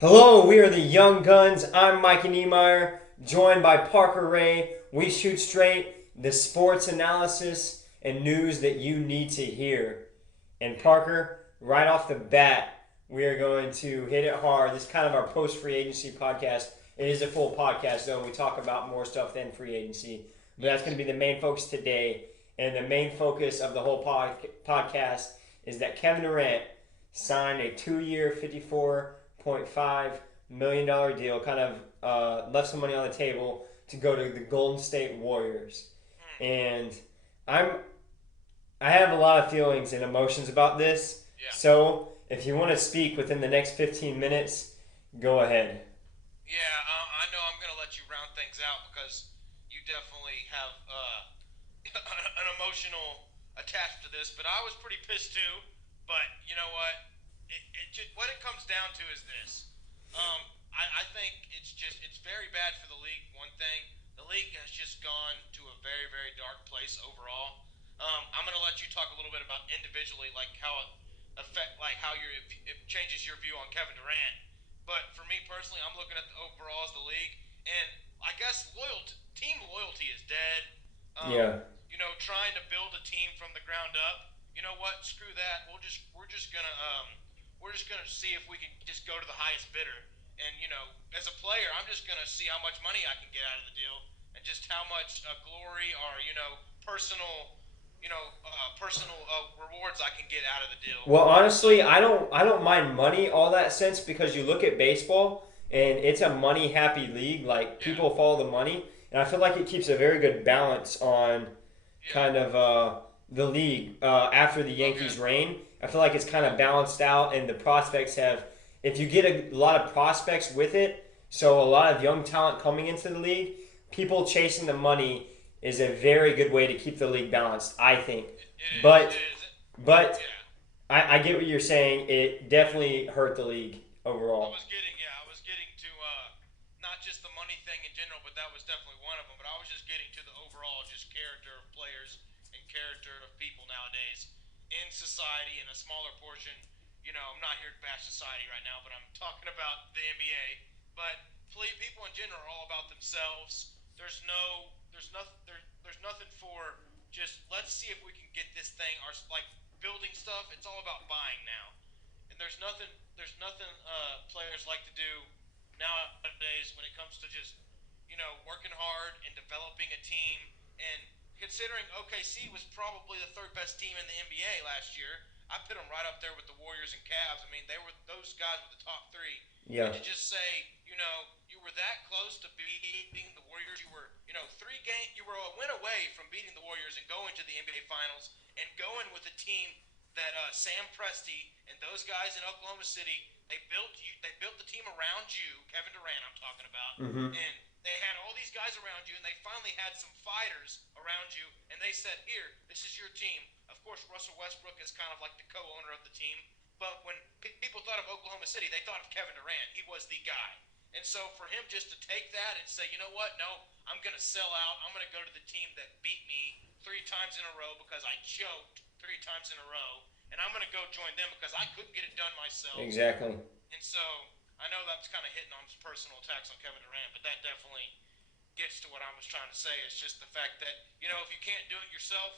Hello, we are the Young Guns. I'm Mikey Niemeyer, joined by Parker Ray. We shoot straight the sports analysis and news that you need to hear. And Parker, right off the bat, we are going to hit it hard. This is kind of our post free agency podcast. It is a full podcast, though, and we talk about more stuff than free agency. But that's going to be the main focus today. And the main focus of the whole podcast is that Kevin Durant signed a 2 year, $54.5 million deal, kind of left some money on the table to go to the Golden State Warriors. And I'm I have a lot of feelings and emotions about this. Yeah. So if you want to speak within the next 15 minutes, go ahead. Yeah, I know I'm going to let you round things out because you definitely have an emotional attached to this, but I was pretty pissed too. But you know what? What it comes down to is this. I think it's very bad for the league. One thing, the league has just gone to a very, very dark place overall. I'm going to let you talk a little bit about individually, like how it it changes your view on Kevin Durant. But for me personally, I'm looking at the overall as the league, and I guess team loyalty is dead. Um, Yeah. Trying to build a team from the ground up. You know what? Screw that. We're just gonna see if we can just go to the highest bidder. And as a player, I'm just gonna see how much money I can get out of the deal, and just how much glory or personal rewards I can get out of the deal. Well, So honestly, I don't mind money all that sense because you look at baseball and it's a money happy league. Like yeah, people follow the money, and I feel like it keeps a very good balance on yeah, kind of the league after the okay, Yankees' reign. I feel like it's kind yeah, of balanced out, and the prospects have. If you get a lot of prospects with it, so a lot of young talent coming into the league, people chasing the money is a very good way to keep the league balanced. I think, it is, but it is, but yeah. I get what you're saying. It definitely hurt the league overall. I was getting to not just the money thing in general, but that was definitely one of them. But I was just getting to the overall just character of players and character of people nowadays in society in a smaller portion. I'm not here to bash society right now, but I'm talking about the NBA. But people in general are all about themselves. There's nothing for just let's see if we can get this thing or like building stuff. It's all about buying now, and there's nothing players like to do nowadays when it comes to just working hard and developing a team. And considering OKC was probably the third best team in the NBA last year, I put them right up there with the Warriors and Cavs. I mean, those guys were the top three. And Yeah. to just say, you were that close to beating the Warriors, you were a win away from beating the Warriors and going to the NBA Finals and going with a team that Sam Presti and those guys in Oklahoma City, they built the team around you, Kevin Durant I'm talking about, Mm-hmm. and they had all these guys around you, and they finally had some fighters around you, and they said, "Here, this is your team." Of course, Russell Westbrook is kind of like the co-owner of the team, but when people thought of Oklahoma City, they thought of Kevin Durant. He was the guy. And so for him just to take that and say, you know what, no, I'm going to sell out. I'm going to go to the team that beat me 3 times in a row because I choked 3 times in a row, and I'm going to go join them because I couldn't get it done myself. Exactly. And so I know that's kind of hitting on his personal attacks on Kevin Durant, but that definitely gets to what I was trying to say. It's just the fact that, if you can't do it yourself,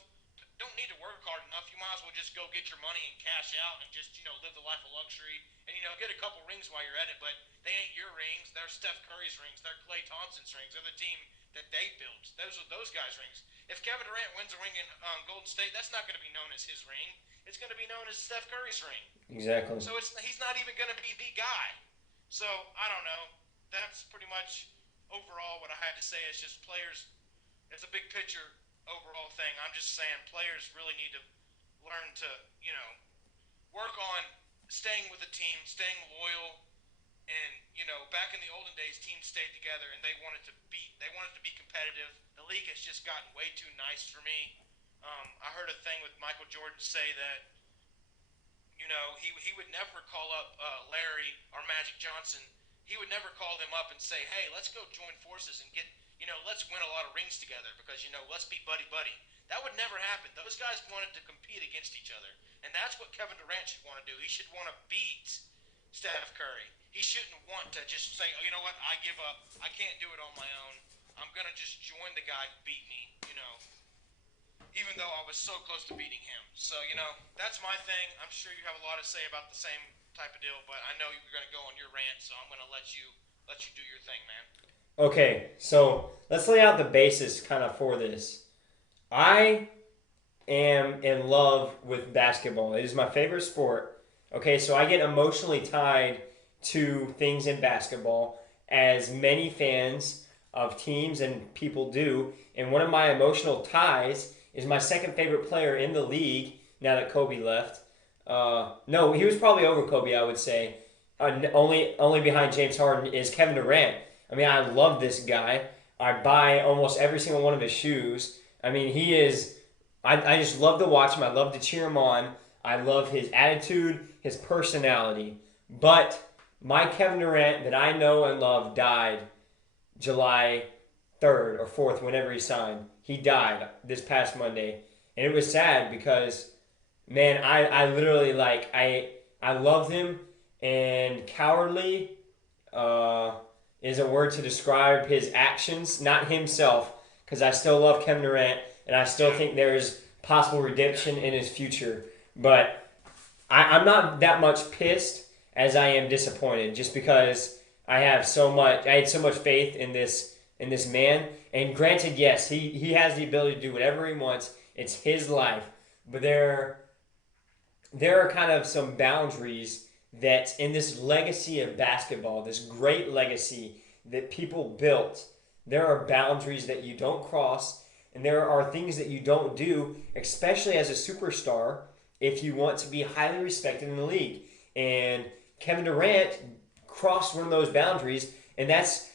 don't need to work hard enough. You might as well just go get your money and cash out and just, live the life of luxury and, get a couple rings while you're at it. But they ain't your rings. They're Steph Curry's rings. They're Klay Thompson's rings. They're the team that they built. Those are those guys' rings. If Kevin Durant wins a ring in Golden State, that's not going to be known as his ring. It's going to be known as Steph Curry's ring. Exactly. So he's not even going to be the guy. So I don't know. That's pretty much overall what I had to say. Is just players. It's a big picture overall thing. I'm just saying players really need to learn to work on staying with the team, staying loyal, and back in the olden days, teams stayed together and they wanted to be competitive. The league has just gotten way too nice for me. I heard a thing with Michael Jordan say that he would never call up Larry or Magic Johnson. He would never call them up and say, "Hey, let's go join forces and let's win a lot of rings together because let's be buddy buddy." That would never happen. Those guys wanted to compete against each other, and that's what Kevin Durant should want to do. He should want to beat Steph Curry. he shouldn't want to just say, oh, you know what, I give up. I can't do it on my own. I'm gonna just join the guy who beat me. Even though I was so close to beating him. So that's my thing. I'm sure you have a lot to say about the same type of deal, but I know you're gonna go on your rant, so I'm gonna let you do your thing, man. Okay, so let's lay out the basis kind of for this. I am in love with basketball. It is my favorite sport. Okay, so I get emotionally tied to things in basketball, as many fans of teams and people do. And one of my emotional ties is my second favorite player in the league now that Kobe left. No, he was probably over Kobe, I would say. Only behind James Harden is Kevin Durant. I mean, I love this guy. I buy almost every single one of his shoes. I mean, he is. I just love to watch him. I love to cheer him on. I love his attitude, his personality. But my Kevin Durant that I know and love died July 3rd or 4th, whenever he signed. He died this past Monday. And it was sad because, man, I literally, I loved him. And cowardly is a word to describe his actions, not himself, because I still love Kevin Durant, and I still think there's possible redemption in his future. But I'm not that much pissed as I am disappointed, just because I had so much faith in this man. And granted, yes, he has the ability to do whatever he wants. It's his life, but there are kind of some boundaries that in this legacy of basketball, this great legacy that people built, there are boundaries that you don't cross, and there are things that you don't do, especially as a superstar, if you want to be highly respected in the league. And Kevin Durant crossed one of those boundaries, and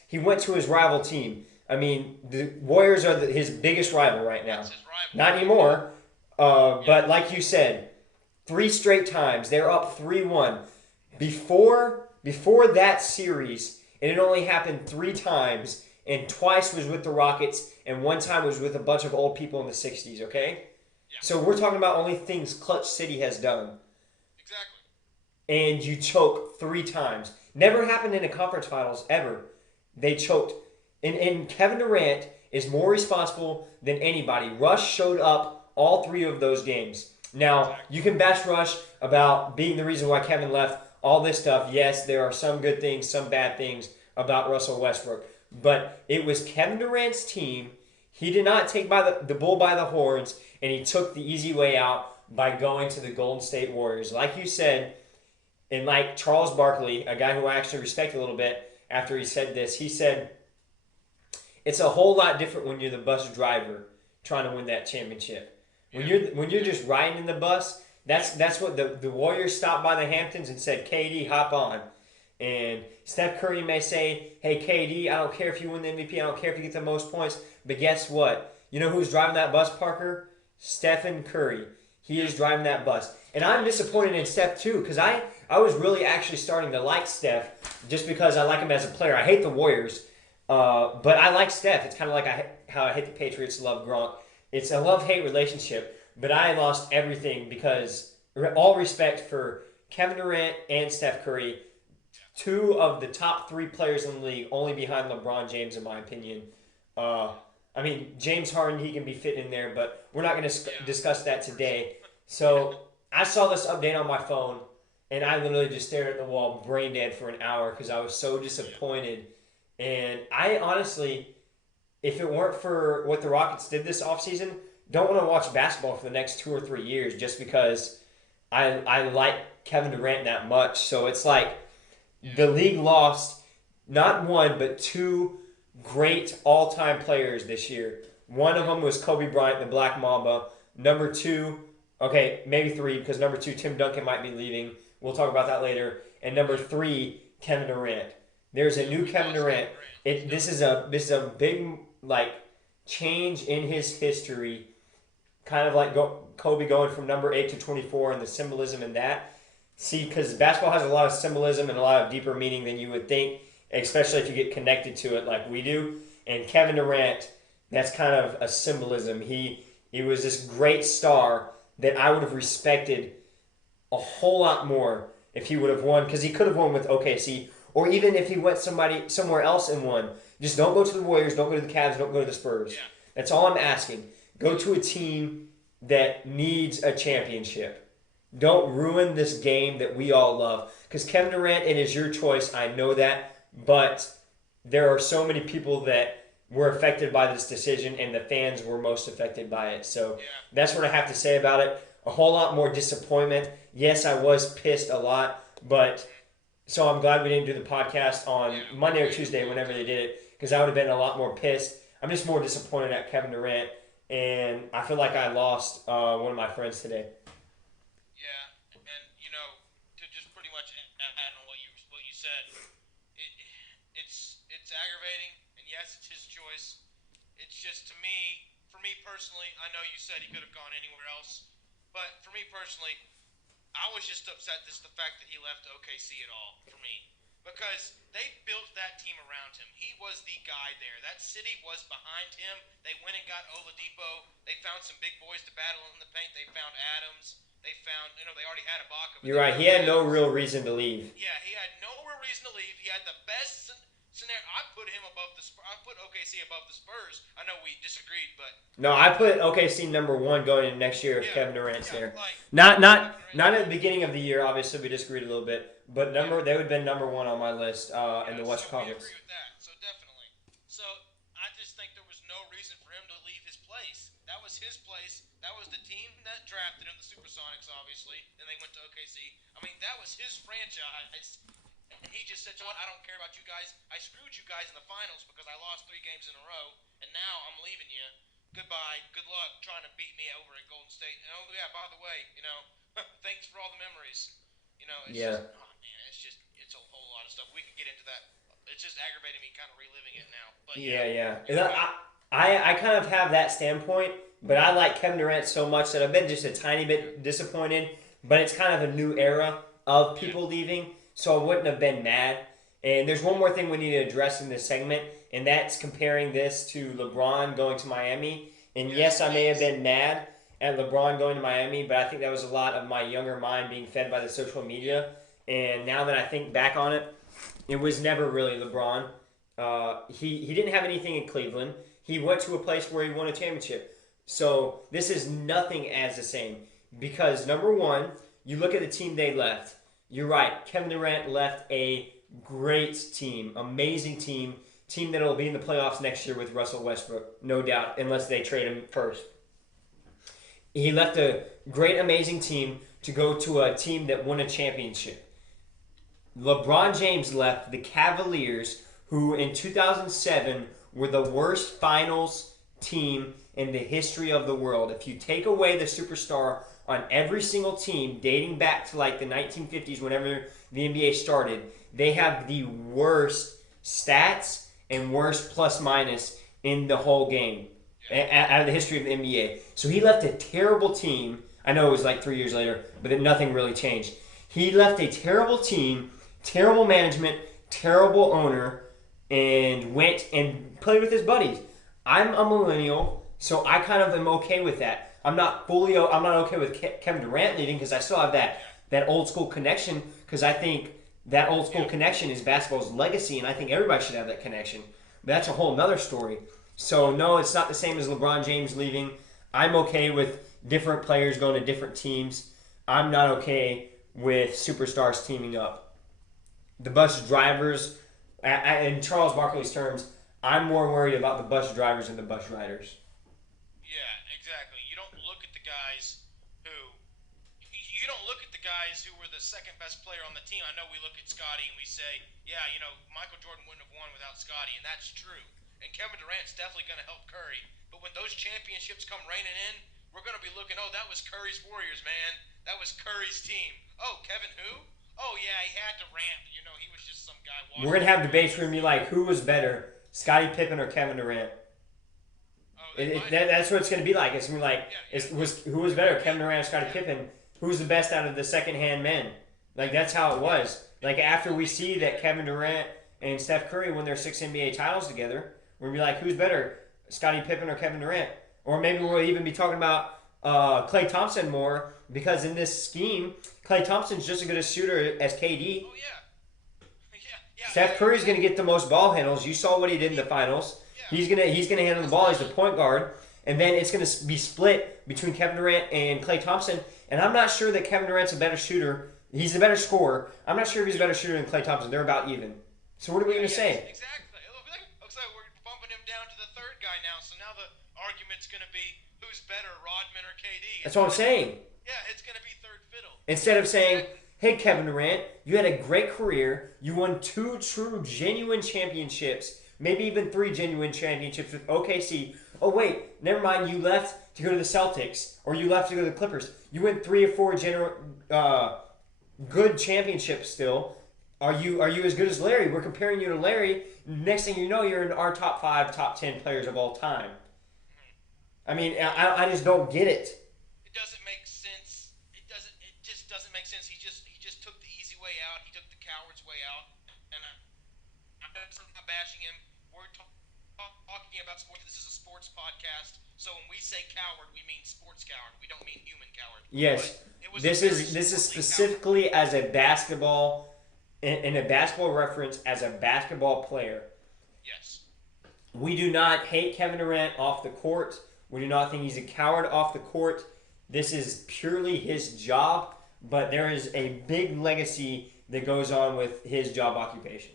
he went to his rival team. I mean, the Warriors are his biggest rival right now. That's his rival. Not anymore, but like you said, 3 straight times they're up 3-1. Before that series, it had only happened 3 times, and twice was with the Rockets, and 1 time was with a bunch of old people in the 60s, okay? Yeah. So we're talking about only things Clutch City has done. Exactly. And you choke 3 times. Never happened in a conference finals, ever. They choked. And Kevin Durant is more responsible than anybody. Rush showed up all 3 of those games. Now, you can bash Rush about being the reason why Kevin left, all this stuff. Yes, there are some good things, some bad things about Russell Westbrook. But it was Kevin Durant's team. He did not take the bull by the horns, and he took the easy way out by going to the Golden State Warriors. Like you said, and like Charles Barkley, a guy who I actually respect a little bit after he said this, he said, it's a whole lot different when you're the bus driver trying to win that championship. When you're just riding in the bus, that's what the Warriors stopped by the Hamptons and said, KD, hop on. And Steph Curry may say, hey, KD, I don't care if you win the MVP. I don't care if you get the most points. But guess what? You know who's driving that bus, Parker? Stephen Curry. He is driving that bus. And I'm disappointed in Steph, too, because I was really actually starting to like Steph just because I like him as a player. I hate the Warriors, but I like Steph. It's kind of like how I hate the Patriots, love Gronk. It's a love-hate relationship. But I lost everything because all respect for Kevin Durant and Steph Curry, 2 of the top 3 players in the league, only behind LeBron James, in my opinion. I mean, James Harden, he can be fit in there, but we're not going to discuss that today. So I saw this update on my phone, and I literally just stared at the wall, brain dead for an hour because I was so disappointed. And I honestly, if it weren't for what the Rockets did this offseason, don't want to watch basketball for the next 2 or 3 years just because I like Kevin Durant that much. So it's like the league lost not 1 but 2 great all-time players this year. One of them was Kobe Bryant, the Black Mamba. Number 2, okay, maybe 3 because number 2, Tim Duncan might be leaving. We'll talk about that later. And number 3, Kevin Durant. There's a new Kevin Durant. This is a big change in his history. Kind of like Kobe going from number 8 to 24 and the symbolism in that. See, because basketball has a lot of symbolism and a lot of deeper meaning than you would think, especially if you get connected to it like we do. And Kevin Durant, that's kind of a symbolism. He was this great star that I would have respected a whole lot more if he would have won, because he could have won with OKC, or even if he went somewhere else and won, just don't go to the Warriors, don't go to the Cavs, don't go to the Spurs. Yeah. That's all I'm asking. Go to a team that needs a championship. Don't ruin this game that we all love. Because Kevin Durant, it is your choice. I know that. But there are so many people that were affected by this decision, and the fans were most affected by it. So that's what I have to say about it. A whole lot more disappointment. Yes, I was pissed a lot, but so I'm glad we didn't do the podcast on Monday or Tuesday, whenever they did it, because I would have been a lot more pissed. I'm just more disappointed at Kevin Durant, and I feel like I lost one of my friends today. Yeah, and to just pretty much add on what you said, it's aggravating, and yes, it's his choice. It's just for me personally, I know you said he could have gone anywhere else, but for me personally, I was just upset the fact that he left OKC at all for me. Because they built that team around him. He was the guy there. That city was behind him. They went and got Oladipo. They found some big boys to battle in the paint. They found Adams. They found, they already had Ibaka. You're right. He had no real reason to leave. Yeah, he had no real reason to leave. He had the best scenario. I put him above the Spurs. I put OKC above the Spurs. I know we disagreed, but no, I put OKC number one going into next year if Kevin Durant's there. Like, Not at the beginning of the year. Obviously, we disagreed a little bit. But they would have been number one on my list in the West Conference. We agree with that. So definitely. So I just think there was no reason for him to leave his place. That was his place. That was the team that drafted him, the Supersonics, obviously. Then they went to OKC. I mean, that was his franchise. And he just said, "You know what? I don't care about you guys. I screwed you guys in the finals because I lost 3 games in a row, and now I'm leaving you. Goodbye. Good luck trying to beat me over at Golden State. And oh yeah, by the way, thanks for all the memories. It's just, oh man, it's a whole lot of stuff. We could get into that. It's just aggravating me kind of reliving it now. But I kind of have that standpoint, but I like Kevin Durant so much that I've been just a tiny bit disappointed. But it's kind of a new era of people leaving, so I wouldn't have been mad. And there's one more thing we need to address in this segment, and that's comparing this to LeBron going to Miami. And yes, I may have been mad at LeBron going to Miami, but I think that was a lot of my younger mind being fed by the social media. And now that I think back on it, it was never really LeBron. He didn't have anything in Cleveland. He went to a place where he won a championship. So this is nothing as the same. Because number one, you look at the team they left. You're right. Kevin Durant left a great team, amazing team that will be in the playoffs next year with Russell Westbrook, no doubt, unless they trade him first. He left a great, amazing team to go to a team that won a championship. LeBron James left the Cavaliers, who in 2007 were the worst finals team in the history of the world. If you take away the superstar on every single team dating back to like the 1950s, whenever the NBA started, they have the worst stats and worst plus minus in the whole game out of the history of the NBA. So he left a terrible team. I know it was like 3 years later, but nothing really changed. He left a terrible team, terrible management, terrible owner, and went and played with his buddies. I'm a millennial, so I kind of am okay with that. I'm not okay with Kevin Durant leaving because I still have that old school connection, because I think that old school connection is basketball's legacy, and I think everybody should have that connection. But that's a whole nother story. So no, it's not the same as LeBron James leaving. I'm okay with different players going to different teams. I'm not okay with superstars teaming up. The bus drivers, in Charles Barkley's terms, I'm more worried about the bus drivers and the bus riders. Yeah, exactly. You don't look at the guys who were the second best player on the team. I know we look at Scotty and we say, yeah, Michael Jordan wouldn't have won without Scotty, and that's true. And Kevin Durant's definitely going to help Curry. But when those championships come raining in, we're going to be looking, oh, that was Curry's Warriors, man. That was Curry's team. Oh, Kevin who? Oh, yeah, he had Durant. He was just some guy. We're going to have debates where we like, who was better, Scottie Pippen or Kevin Durant? That's what it's going to be like. It's going to be like, who was better, Kevin Durant or Scottie Pippen? Who's the best out of the second-hand men? Like, that's how it was. Like, after we see that Kevin Durant and Steph Curry win their 6 NBA titles together, we're going to be like, who's better, Scottie Pippen or Kevin Durant? Or maybe we'll even be talking about Klay Thompson more, because in this scheme, Klay Thompson's just as good a shooter as KD. Oh, yeah. Yeah, Yeah, Steph Curry's going to get the most ball handles. You saw what he did in the finals. yeah. He's gonna handle the ball. He's the point guard, and then it's going to be split between Kevin Durant and Klay Thompson. And I'm not sure that Kevin Durant's a better shooter. He's a better scorer. I'm not sure if he's a better shooter than Klay Thompson. They're about even. So what are we going to say? Exactly. Looks like we're bumping him down to the third guy now. So now the argument's going to be who's better, Rodman or KD. That's what I'm saying. Yeah, it's going to be third fiddle. Instead of saying, hey, Kevin Durant, you had a great career. You won 2 true, genuine championships, maybe even 3 genuine championships with OKC. Oh, wait, never mind. You left to go to the Celtics, or you left to go to the Clippers. You went 3 or 4 good championships still. Are you as good as Larry? We're comparing you to Larry. Next thing you know, you're in our top 5, top 10 players of all time. I mean, I just don't get it. It doesn't make sense. It just doesn't make sense. He just took the easy way out. He took the coward's way out. And I'm not bashing him. We're talking about sports. This is a sports podcast. So when we say coward, we mean sports coward. We don't mean human coward. Yes. This is specifically coward. as a basketball, in a basketball reference, as a basketball player. Yes. We do not hate Kevin Durant off the court. We do not think he's a coward off the court. This is purely his job, but there is a big legacy that goes on with his job occupation.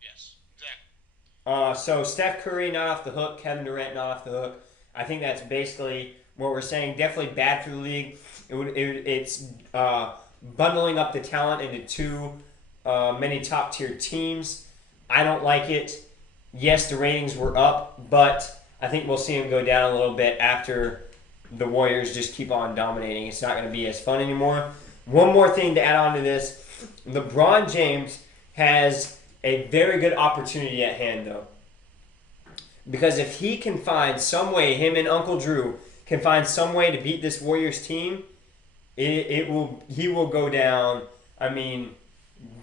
Yes, exactly. So Steph Curry not off the hook, Kevin Durant not off the hook. I think that's basically what we're saying. Definitely bad for the league. It's bundling up the talent into too many top tier teams. I don't like it. Yes, the ratings were up, but I think we'll see them go down a little bit after the Warriors just keep on dominating. It's not going to be as fun anymore. One more thing to add on to this. LeBron James has a very good opportunity at hand, though. Because if he can find some way, him and Uncle Drew can find some way to beat this Warriors team, he will go down, I mean,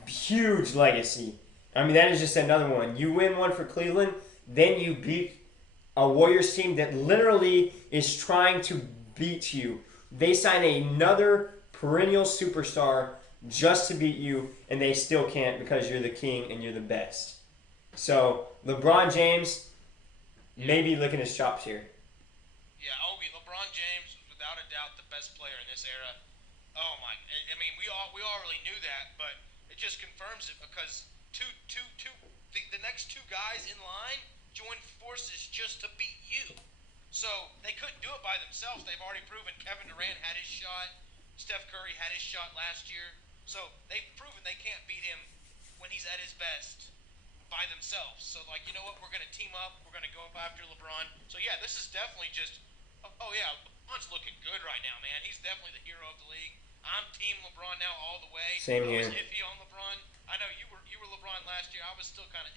huge legacy. I mean, that is just another one. You win one for Cleveland, then you beat a Warriors team that literally is trying to beat you. They sign another perennial superstar just to beat you, and they still can't because you're the king and you're the best. So, LeBron James may be licking his chops here. Yeah, Obi, LeBron James was without a doubt the best player in this era. Oh my! I mean, we already knew that, but it just confirms it because the next 2 guys in line joined forces just to beat you. So they couldn't do it by themselves. They've already proven Kevin Durant had his shot. Steph Curry had his shot last year. So they've proven they can't beat him when he's at his best by themselves. So, like, you know what? We're going to team up. We're going to go up after LeBron. So, yeah, this is definitely just, oh yeah, LeBron's looking good right now, man. He's definitely the hero of the league. I'm Team LeBron now all the way. Same I here. was iffy on LeBron. I know you were LeBron last year. I was still kind of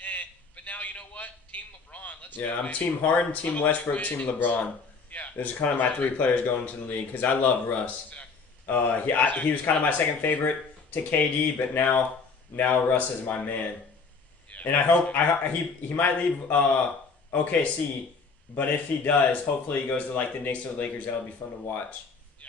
but now you know what? Team LeBron. Let's go. I'm baby. Team Harden, Team Westbrook, Team LeBron. Yeah. Those are kind of my 3 players going into the league because I love Russ. Exactly. He was kind of my second favorite to KD, but now Russ is my man. Yeah. And I hope he might leave OKC, but if he does, hopefully he goes to like the Knicks or the Lakers. That'll be fun to watch. Yeah.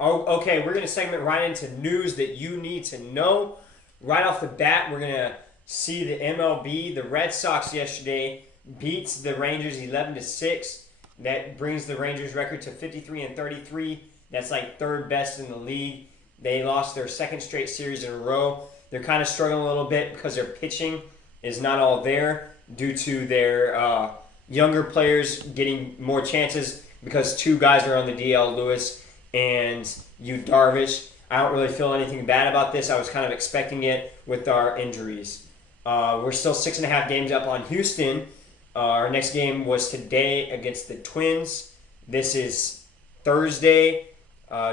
Oh, okay, we're gonna segment right into news that you need to know. Right off the bat, we're gonna see the MLB. The Red Sox yesterday beats the Rangers 11-6. That brings the Rangers record to 53-33. That's like 3rd best in the league. They lost their 2nd straight series in a row. They're kind of struggling a little bit because their pitching is not all there due to their younger players getting more chances because 2 guys are on the DL, Lewis and Yu Darvish. I don't really feel anything bad about this. I was kind of expecting it with our injuries. We're still 6.5 games up on Houston. Our next game was today against the Twins. This is Thursday,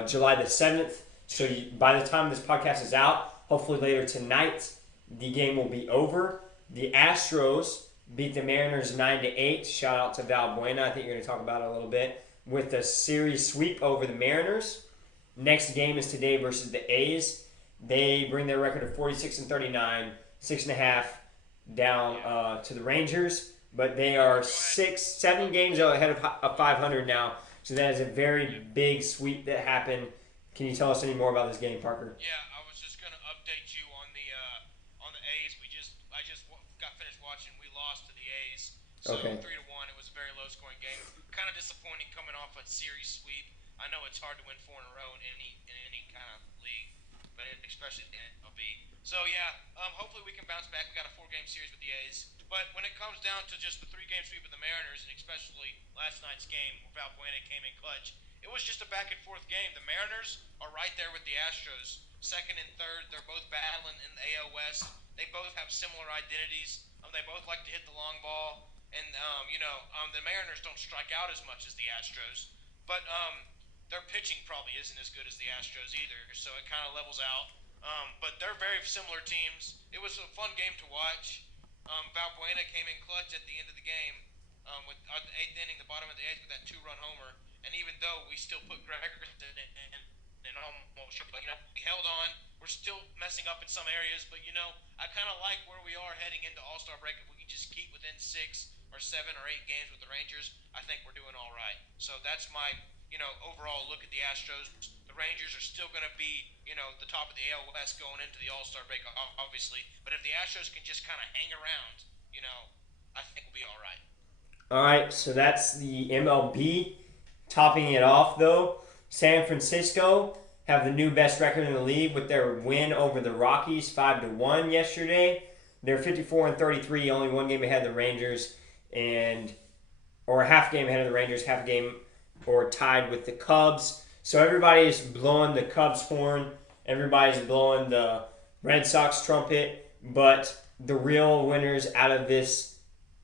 July the 7th. So by the time this podcast is out, hopefully later tonight, the game will be over. The Astros beat the Mariners 9-8. Shout out to Valbuena. I think you're going to talk about it a little bit. With a series sweep over the Mariners. Next game is today versus the A's. They bring their record of 46-39, 6.5 down to the Rangers. But they are 7 games ahead of 500 now. So that is a very big sweep that happened. Can you tell us any more about this game, Parker? Yeah, I was just gonna update you on the A's. I just watching. We lost to the A's, so Okay. 3-1. It was a very low-scoring game. Kind of disappointing coming off a series sweep. I know it's hard to win four in a row in any kind of league, but especially in the MLB. So yeah, hopefully we can bounce back. We got a four-game series with the A's. But when it comes down to just the three-game sweep of the Mariners, and especially last night's game where Valbuena came in clutch, it was just a back-and-forth game. The Mariners are right there with the Astros, second and third. They're both battling in the AL West. They both have similar identities. They both like to hit the long ball, and the Mariners don't strike out as much as the Astros, but their pitching probably isn't as good as the Astros either. So it kind of levels out. But they're very similar teams. It was a fun game to watch. Valbuena came in clutch at the end of the game with the eighth inning, the bottom of the eighth, with that two-run homer. And even though we still put Gregerson in almost, but we held on. We're still messing up in some areas, but I kind of like where we are heading into All-Star break. If we can just keep within 6 or 7 or 8 games with the Rangers, I think we're doing all right. So that's my overall look at the Astros. The Rangers are still going to be the top of the AL West going into the All-Star break, obviously. But if the Astros can just kind of hang around, I think we'll be all right. All right, so that's the MLB. Topping it off, though, San Francisco have the new best record in the league with their win over the Rockies 5-1 yesterday. They're 54-33, only one game ahead of the Rangers, or half game ahead of the Rangers, half game or tied with the Cubs. So everybody's blowing the Cubs horn, everybody's blowing the Red Sox trumpet, but the real winners out of this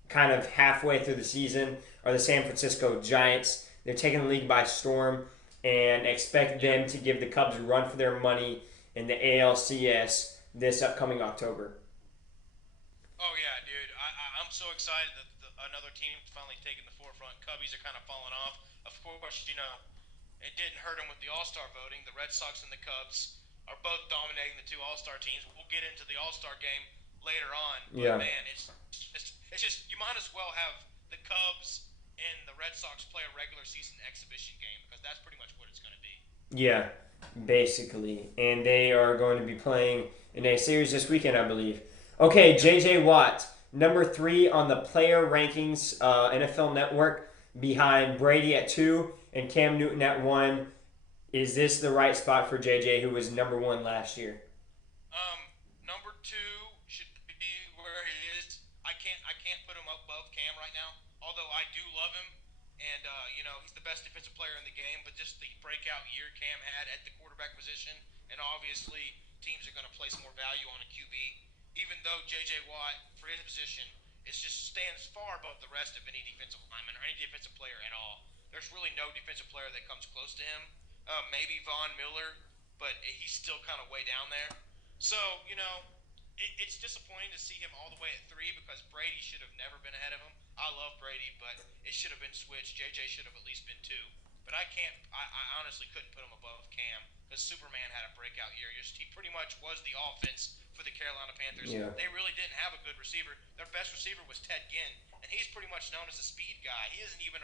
kind of halfway through the season are the San Francisco Giants. They're taking the league by storm and expect them to give the Cubs a run for their money in the ALCS this upcoming October. Oh yeah, dude! I'm so excited that another team's finally taking the forefront. Cubbies are kind of falling off. Of course, it didn't hurt them with the All-Star voting. The Red Sox and the Cubs are both dominating the two All-Star teams. We'll get into the All-Star game later on. But Yeah. man, it's just you might as well have the Cubs and the Red Sox play a regular season exhibition game because that's pretty much what it's going to be. Yeah, basically. And they are going to be playing in a series this weekend, I believe. Okay, J.J. Watt, number 3 on the player rankings, NFL Network, behind Brady at 2 and Cam Newton at 1. Is this the right spot for J.J., who was number 1 last year? Number 2 should be where he is. I can't put him above Cam right now, although I do love him, and he's the best defensive player in the game. But just the breakout year Cam had at the quarterback position, and obviously teams are going to place more value on a QB. Even though J.J. Watt, for his position, stands far above the rest of any defensive lineman or any defensive player at all. There's really no defensive player that comes close to him. Maybe Von Miller, but he's still kind of way down there. So, it's disappointing to see him all the way at 3 because Brady should have never been ahead of him. I love Brady, but it should have been switched. JJ should have at least been 2. But I honestly couldn't put him above Cam because Superman had a breakout year. He pretty much was the offense for the Carolina Panthers. Yeah. They really didn't have a good receiver. Their best receiver was Ted Ginn, and he's pretty much known as a speed guy. He isn't even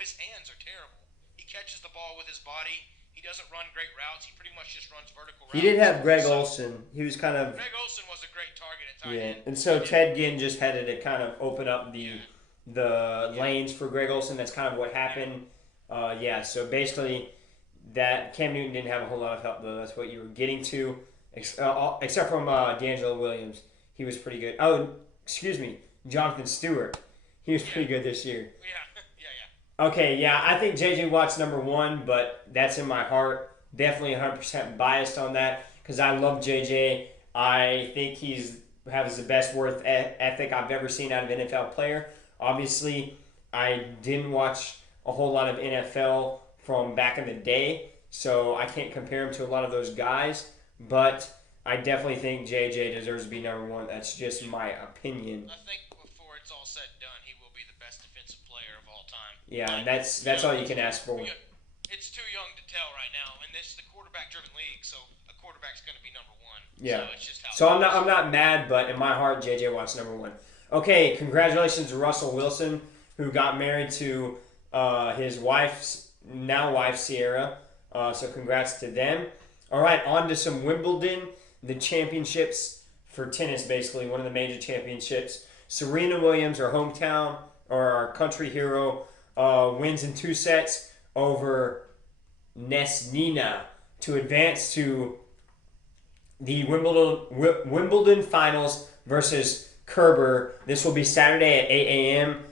his hands are terrible. He catches the ball with his body. He doesn't run great routes. He pretty much just runs vertical routes. He did have Greg Olsen. He was kind of... Greg Olsen was a great target at tight Yeah, end. and so Ted Ginn just had to kind of open up the lanes for Greg Olsen. That's kind of what happened. So basically that Cam Newton didn't have a whole lot of help, though. That's what you were getting to, except from D'Angelo Williams. He was pretty good. Oh, excuse me, Jonathan Stewart. He was pretty good this year. Yeah. Okay, yeah, I think J.J. Watt's number 1, but that's in my heart. Definitely 100% biased on that because I love J.J. I think he has the best work ethic I've ever seen out of an NFL player. Obviously, I didn't watch a whole lot of NFL from back in the day, so I can't compare him to a lot of those guys, but I definitely think J.J. deserves to be number 1. That's just my opinion. I think before it's all said and done, he will be the best defensive player of all time. Yeah, that's all you can ask for. It's too young to tell right now, and this is the quarterback-driven league, so a quarterback's going to be number 1. Yeah. So it's just how. So I'm not mad, but in my heart, J.J. Watt's number 1. Okay, congratulations to Russell Wilson, who got married to his wife's wife Sierra. So congrats to them. All right, on to some Wimbledon, the championships for tennis, basically one of the major championships. Serena Williams, our hometown or our country hero, wins in 2 sets over Nesnina to advance to the Wimbledon finals versus Kerber. This will be Saturday at 8 a.m.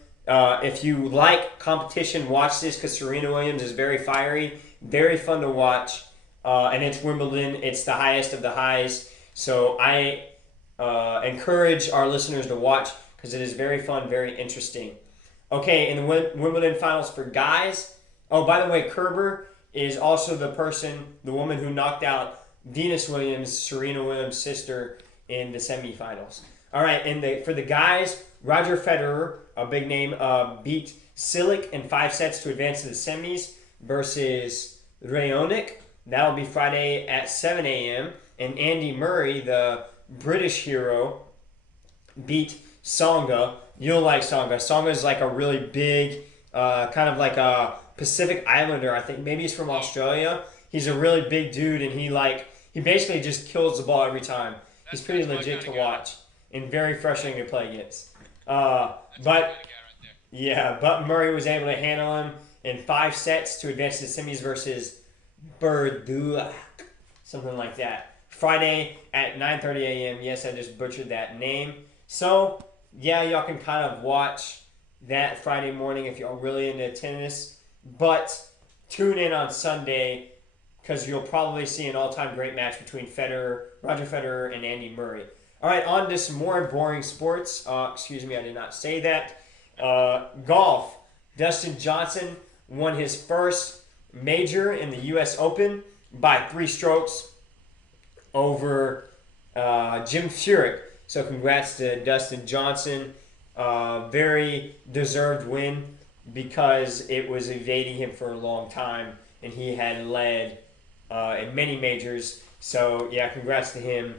If you like competition, watch this because Serena Williams is very fiery, very fun to watch, and it's Wimbledon. It's the highest of the highs. So I encourage our listeners to watch because it is very fun, very interesting. Okay, in the Wimbledon finals for guys. Oh, by the way, Kerber is also the woman who knocked out Venus Williams, Serena Williams' sister, in the semifinals. All right, and for the guys, Roger Federer, a big name, beat Cilic in 5 sets to advance to the semis versus Raonic. That'll be Friday at 7 a.m. And Andy Murray, the British hero, beat Tsonga. You'll like Tsonga. Tsonga is like a really big, kind of like a Pacific Islander. I think maybe he's from Australia. He's a really big dude, and he basically just kills the ball every time. He's pretty legit to watch and very frustrating to play against. But Murray was able to handle him in 5 sets to advance to the semis versus Berdulak, something like that. Friday at 9:30 a.m. Yes, I just butchered that name. So, yeah, y'all can kind of watch that Friday morning if you're really into tennis. But tune in on Sunday because you'll probably see an all-time great match between Roger Federer, and Andy Murray. All right, on to some more boring sports. Excuse me, I did not say that. Golf. Dustin Johnson won his first major in the U.S. Open by 3 strokes over Jim Furyk. So congrats to Dustin Johnson. Very deserved win because it was evading him for a long time, and he had led in many majors. So yeah, congrats to him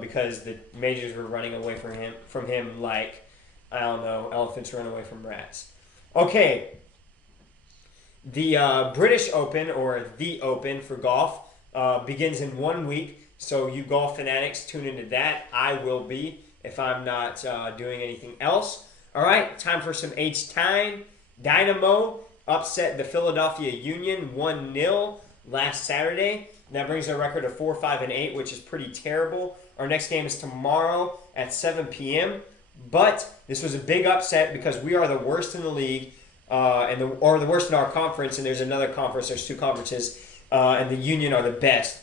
because the majors were running away from him like, I don't know, elephants run away from rats. Okay, the British Open, or the Open for golf, begins in 1 week. So you golf fanatics, tune into that. I will be if I'm not doing anything else. All right, time for some H-time. Dynamo upset the Philadelphia Union 1-0 last Saturday. That brings our record to 4-5-8, which is pretty terrible. Our next game is tomorrow at 7 p.m. But this was a big upset because we are the worst in the league, or the worst in our conference, and there's another conference. There's 2 conferences, and the Union are the best.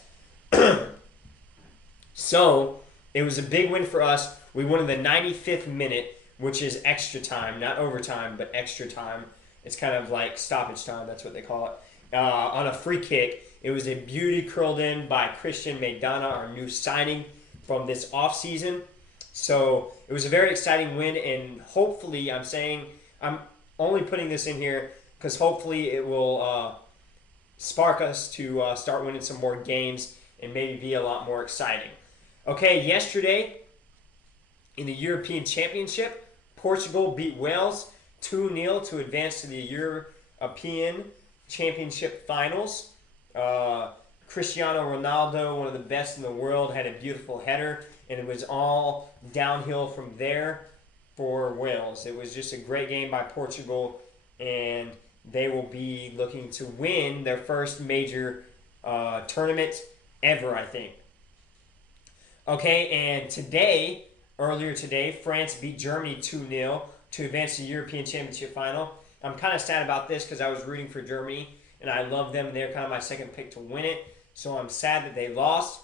So it was a big win for us. We won in the 95th minute, which is extra time, not overtime, but extra time. It's kind of like stoppage time. That's what they call it. On a free kick. It was a beauty curled in by Christian Maidana, our new signing from this offseason. So it was a very exciting win, and hopefully, I'm only putting this in here because hopefully it will spark us to start winning some more games and maybe be a lot more exciting. Okay, yesterday in the European Championship, Portugal beat Wales 2-0 to advance to the European Championship Finals. Cristiano Ronaldo, one of the best in the world, had a beautiful header, and it was all downhill from there for Wales. It was just a great game by Portugal, and they will be looking to win their first major tournament ever, I think. Okay, and earlier today, France beat Germany 2-0 to advance to the European Championship Final. I'm kind of sad about this because I was rooting for Germany, and I love them. They're kind of my second pick to win it, so I'm sad that they lost.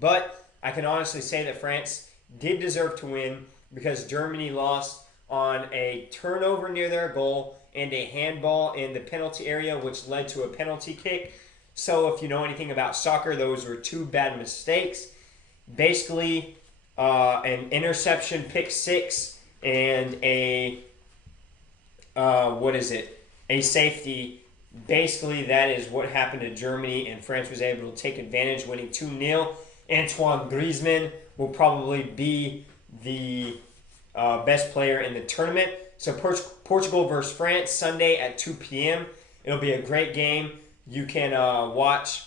But I can honestly say that France did deserve to win because Germany lost on a turnover near their goal and a handball in the penalty area, which led to a penalty kick. So if you know anything about soccer, those were 2 bad mistakes. Basically, an interception, pick 6, and a safety. Basically, that is what happened to Germany, and France was able to take advantage, winning 2-0. Antoine Griezmann will probably be the best player in the tournament. So Portugal versus France, Sunday at 2 p.m. It'll be a great game. You can watch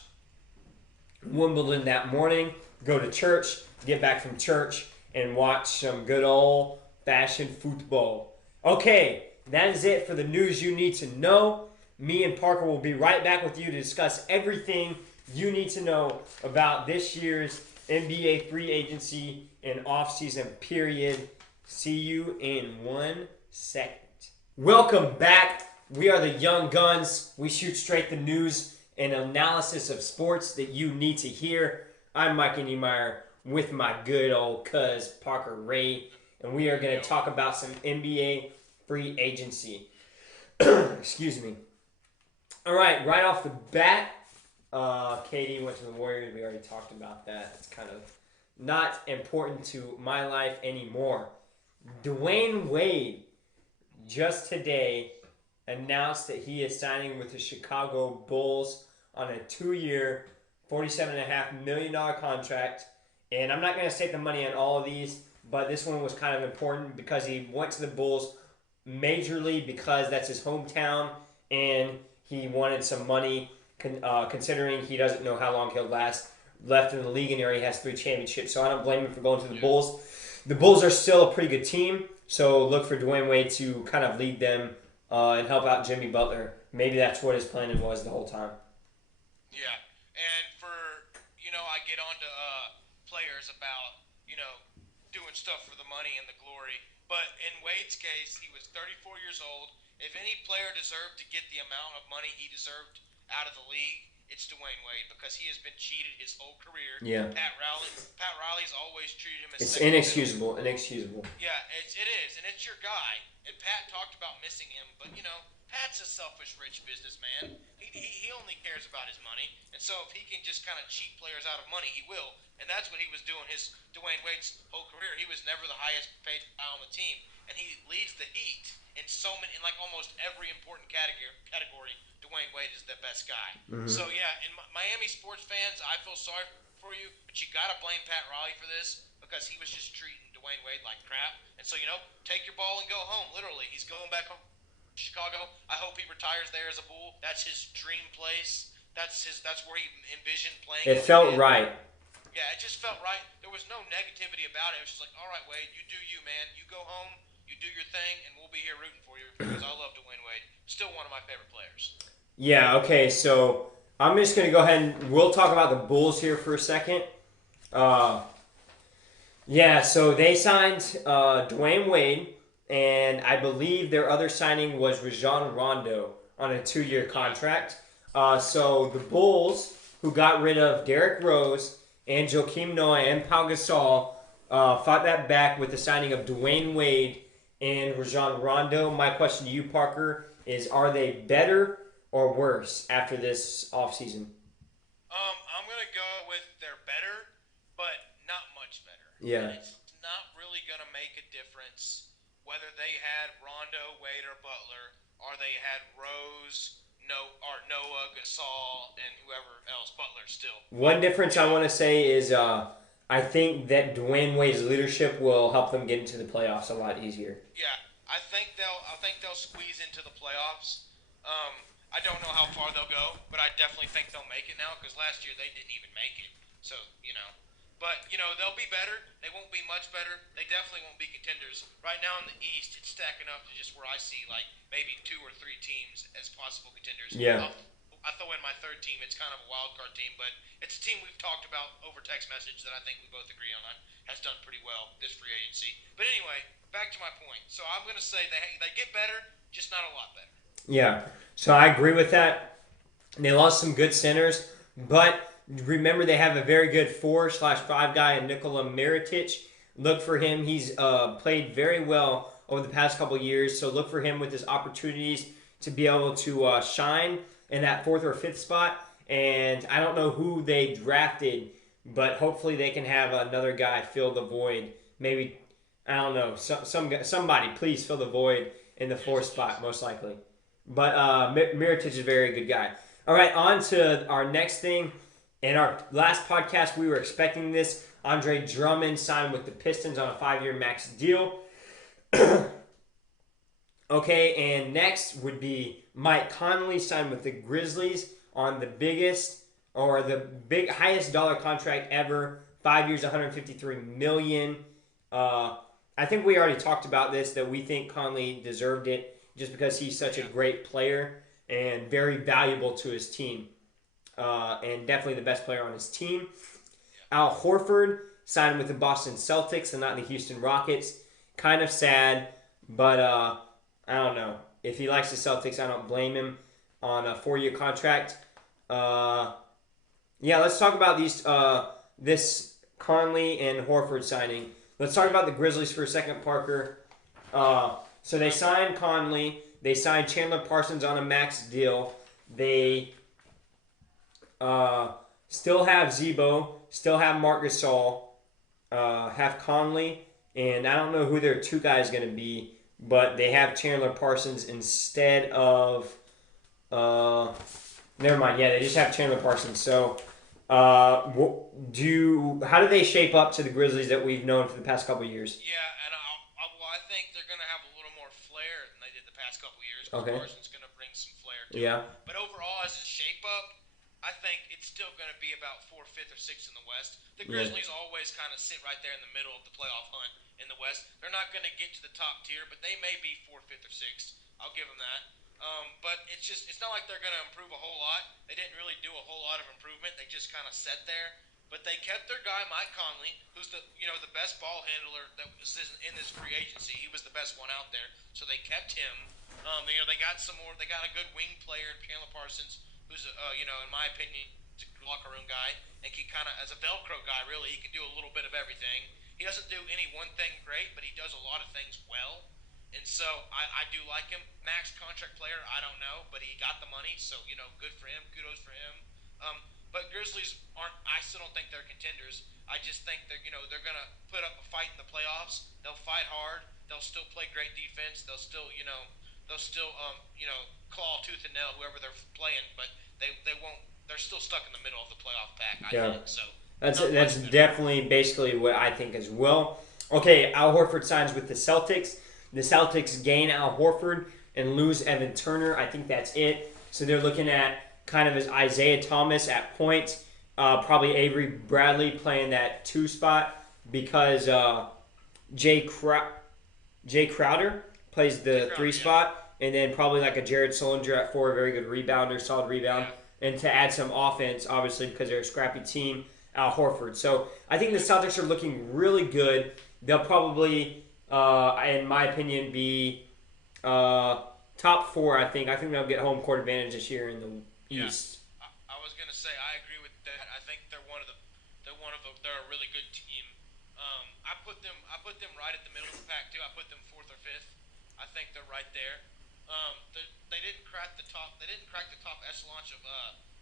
Wimbledon that morning, go to church, get back from church, and watch some good old fashion football. Okay, that is it for the news you need to know. Me and Parker will be right back with you to discuss everything you need to know about this year's NBA free agency and offseason period. See you in 1 second. Welcome back. We are the Young Guns. We shoot straight the news and analysis of sports that you need to hear. I'm Mikey Niemeyer with my good old cuz Parker Ray, and we are going to talk about some NBA free agency. Excuse me. All right off the bat, KD went to the Warriors. We already talked about that. It's kind of not important to my life anymore. Dwayne Wade just today announced that he is signing with the Chicago Bulls on a 2-year, $47.5 million contract. And I'm not going to state the money on all of these, but this one was kind of important because he went to the Bulls majorly because that's his hometown, and he wanted some money considering he doesn't know how long he'll last left in the league, and he already has 3 championships. So I don't blame him for going to the Bulls. The Bulls are still a pretty good team, so look for Dwayne Wade to kind of lead them and help out Jimmy Butler. Maybe that's what his plan was the whole time. Yeah, and for, I get on to players about, doing stuff for the money and the glory. But in Wade's case, he was 34 years old. If any player deserved to get the amount of money he deserved out of the league, it's Dwayne Wade because he has been cheated his whole career. Yeah. Pat Riley's always treated him as it's inexcusable. Yeah, it is, and it's your guy. And Pat talked about missing him, but Pat's a selfish, rich businessman. He only cares about his money, and so if he can just kind of cheat players out of money, he will. And that's what he was doing his Dwayne Wade's whole career. He was never the highest paid guy on the team, and he leads the Heat in almost every important category. Dwayne Wade is the best guy. Mm-hmm. So yeah, and Miami sports fans, I feel sorry for you, but you gotta blame Pat Riley for this because he was just treating Dwayne Wade like crap. And so take your ball and go home. Literally, he's going back home. Chicago. I hope he retires there as a Bull. That's his dream place. That's where he envisioned playing. It felt right. Yeah, it just felt right. There was no negativity about it. It was just like, all right, Wade, you do you, man. You go home, you do your thing, and we'll be here rooting for you because I love Dwayne Wade. Still one of my favorite players. Yeah. Okay. So I'm just gonna go ahead and we'll talk about the Bulls here for a second. Yeah. So they signed Dwayne Wade. And I believe their other signing was Rajon Rondo on a 2-year contract. So the Bulls, who got rid of Derrick Rose and Joakim Noah and Pau Gasol, fought that back with the signing of Dwayne Wade and Rajon Rondo. My question to you, Parker, is are they better or worse after this offseason? I'm going to go with they're better, but not much better. Yeah. It's not really going to make a difference whether they had Rondo, Wade, or Butler, or they had Rose, Noah, Gasol, and whoever else, Butler still. One difference I want to say is I think that Dwayne Wade's leadership will help them get into the playoffs a lot easier. Yeah, I think they'll squeeze into the playoffs. I don't know how far they'll go, but I definitely think they'll make it now because last year they didn't even make it. So But, they'll be better. They won't be much better. They definitely won't be contenders. Right now in the East, it's stacking up to just where I see, maybe 2 or 3 teams as possible contenders. Yeah. I throw in my third team. It's kind of a wild card team, but it's a team we've talked about over text message that I think we both agree on has done pretty well this free agency. But anyway, back to my point. So I'm going to say they get better, just not a lot better. Yeah. So I agree with that. They lost some good centers, but remember, they have a very good 4/5 guy, Nikola Mirotic. Look for him. He's played very well over the past couple of years, so look for him with his opportunities to be able to shine in that 4th or 5th spot. And I don't know who they drafted, but hopefully they can have another guy fill the void. Maybe, I don't know, somebody please fill the void in the 4th spot, most likely. But Mirotic is a very good guy. All right, on to our next thing. In our last podcast, we were expecting this. Andre Drummond signed with the Pistons on a 5-year max deal. Okay, and next would be Mike Conley signed with the Grizzlies on the highest dollar contract ever. 5 years, $153 million. I think we already talked about this, that we think Conley deserved it just because he's such a Yeah. great player and very valuable to his team, and definitely the best player on his team. Al Horford signed with the Boston Celtics and not the Houston Rockets. Kind of sad, but I don't know. If he likes the Celtics, I don't blame him on a 4-year contract. Yeah, let's talk about this Conley and Horford signing. Let's talk about the Grizzlies for a second, Parker. So they signed Conley. They signed Chandler Parsons on a max deal. They still have Zebo, still have Marc Gasol, have Conley, and I don't know who their two guys going to be, but they have Chandler Parsons instead of. Never mind. Yeah, they just have Chandler Parsons. So, how do they shape up to the Grizzlies that we've known for the past couple of years? Yeah, and I think they're going to have a little more flair than they did the past couple years. Okay. Parsons going to bring some flair to Yeah. it. But overall, as a shape up, I think it's still going to be about 4th, 5th, or 6th in the West. The Yeah. Grizzlies always kind of sit right there in the middle of the playoff hunt in the West. They're not going to get to the top tier, but they may be 4th, 5th, or 6th. I'll give them that. But it's not like they're going to improve a whole lot. They didn't really do a whole lot of improvement. They just kind of sat there. But they kept their guy Mike Conley, who's the best ball handler that was in this free agency. He was the best one out there, so they kept him. They got some more. They got a good wing player in Chandler Parsons, who's in my opinion, a locker room guy, and he kind of as a Velcro guy. Really, he can do a little bit of everything. He doesn't do any one thing great, but he does a lot of things well. And so I do like him. Max contract player, I don't know, but he got the money, so good for him. Kudos for him. But Grizzlies aren't. I still don't think they're contenders. I just think they're gonna put up a fight in the playoffs. They'll fight hard. They'll still play great defense. They'll still claw tooth and nail whoever they're playing. But they won't. They're still stuck in the middle of the playoff pack. I think so. That's definitely basically what I think as well. Okay, Al Horford signs with the Celtics. The Celtics gain Al Horford and lose Evan Turner. I think that's it. So they're looking at kind of as Isaiah Thomas at point, probably Avery Bradley playing that 2 spot because Jay Crowder plays the 3 spot, and then probably like a Jared Sullinger at 4, a very good rebounder, solid rebound, and to add some offense, obviously because they're a scrappy team, Al Horford. So I think the Celtics are looking really good. They'll probably, in my opinion, be top 4. I think they'll get home court advantage this year in the East. I was gonna say I agree with that. I think they're a really good team. I put them right at the middle of the pack too. I put them 4th or 5th. I think they're right there. They didn't crack the top. They didn't crack the top echelon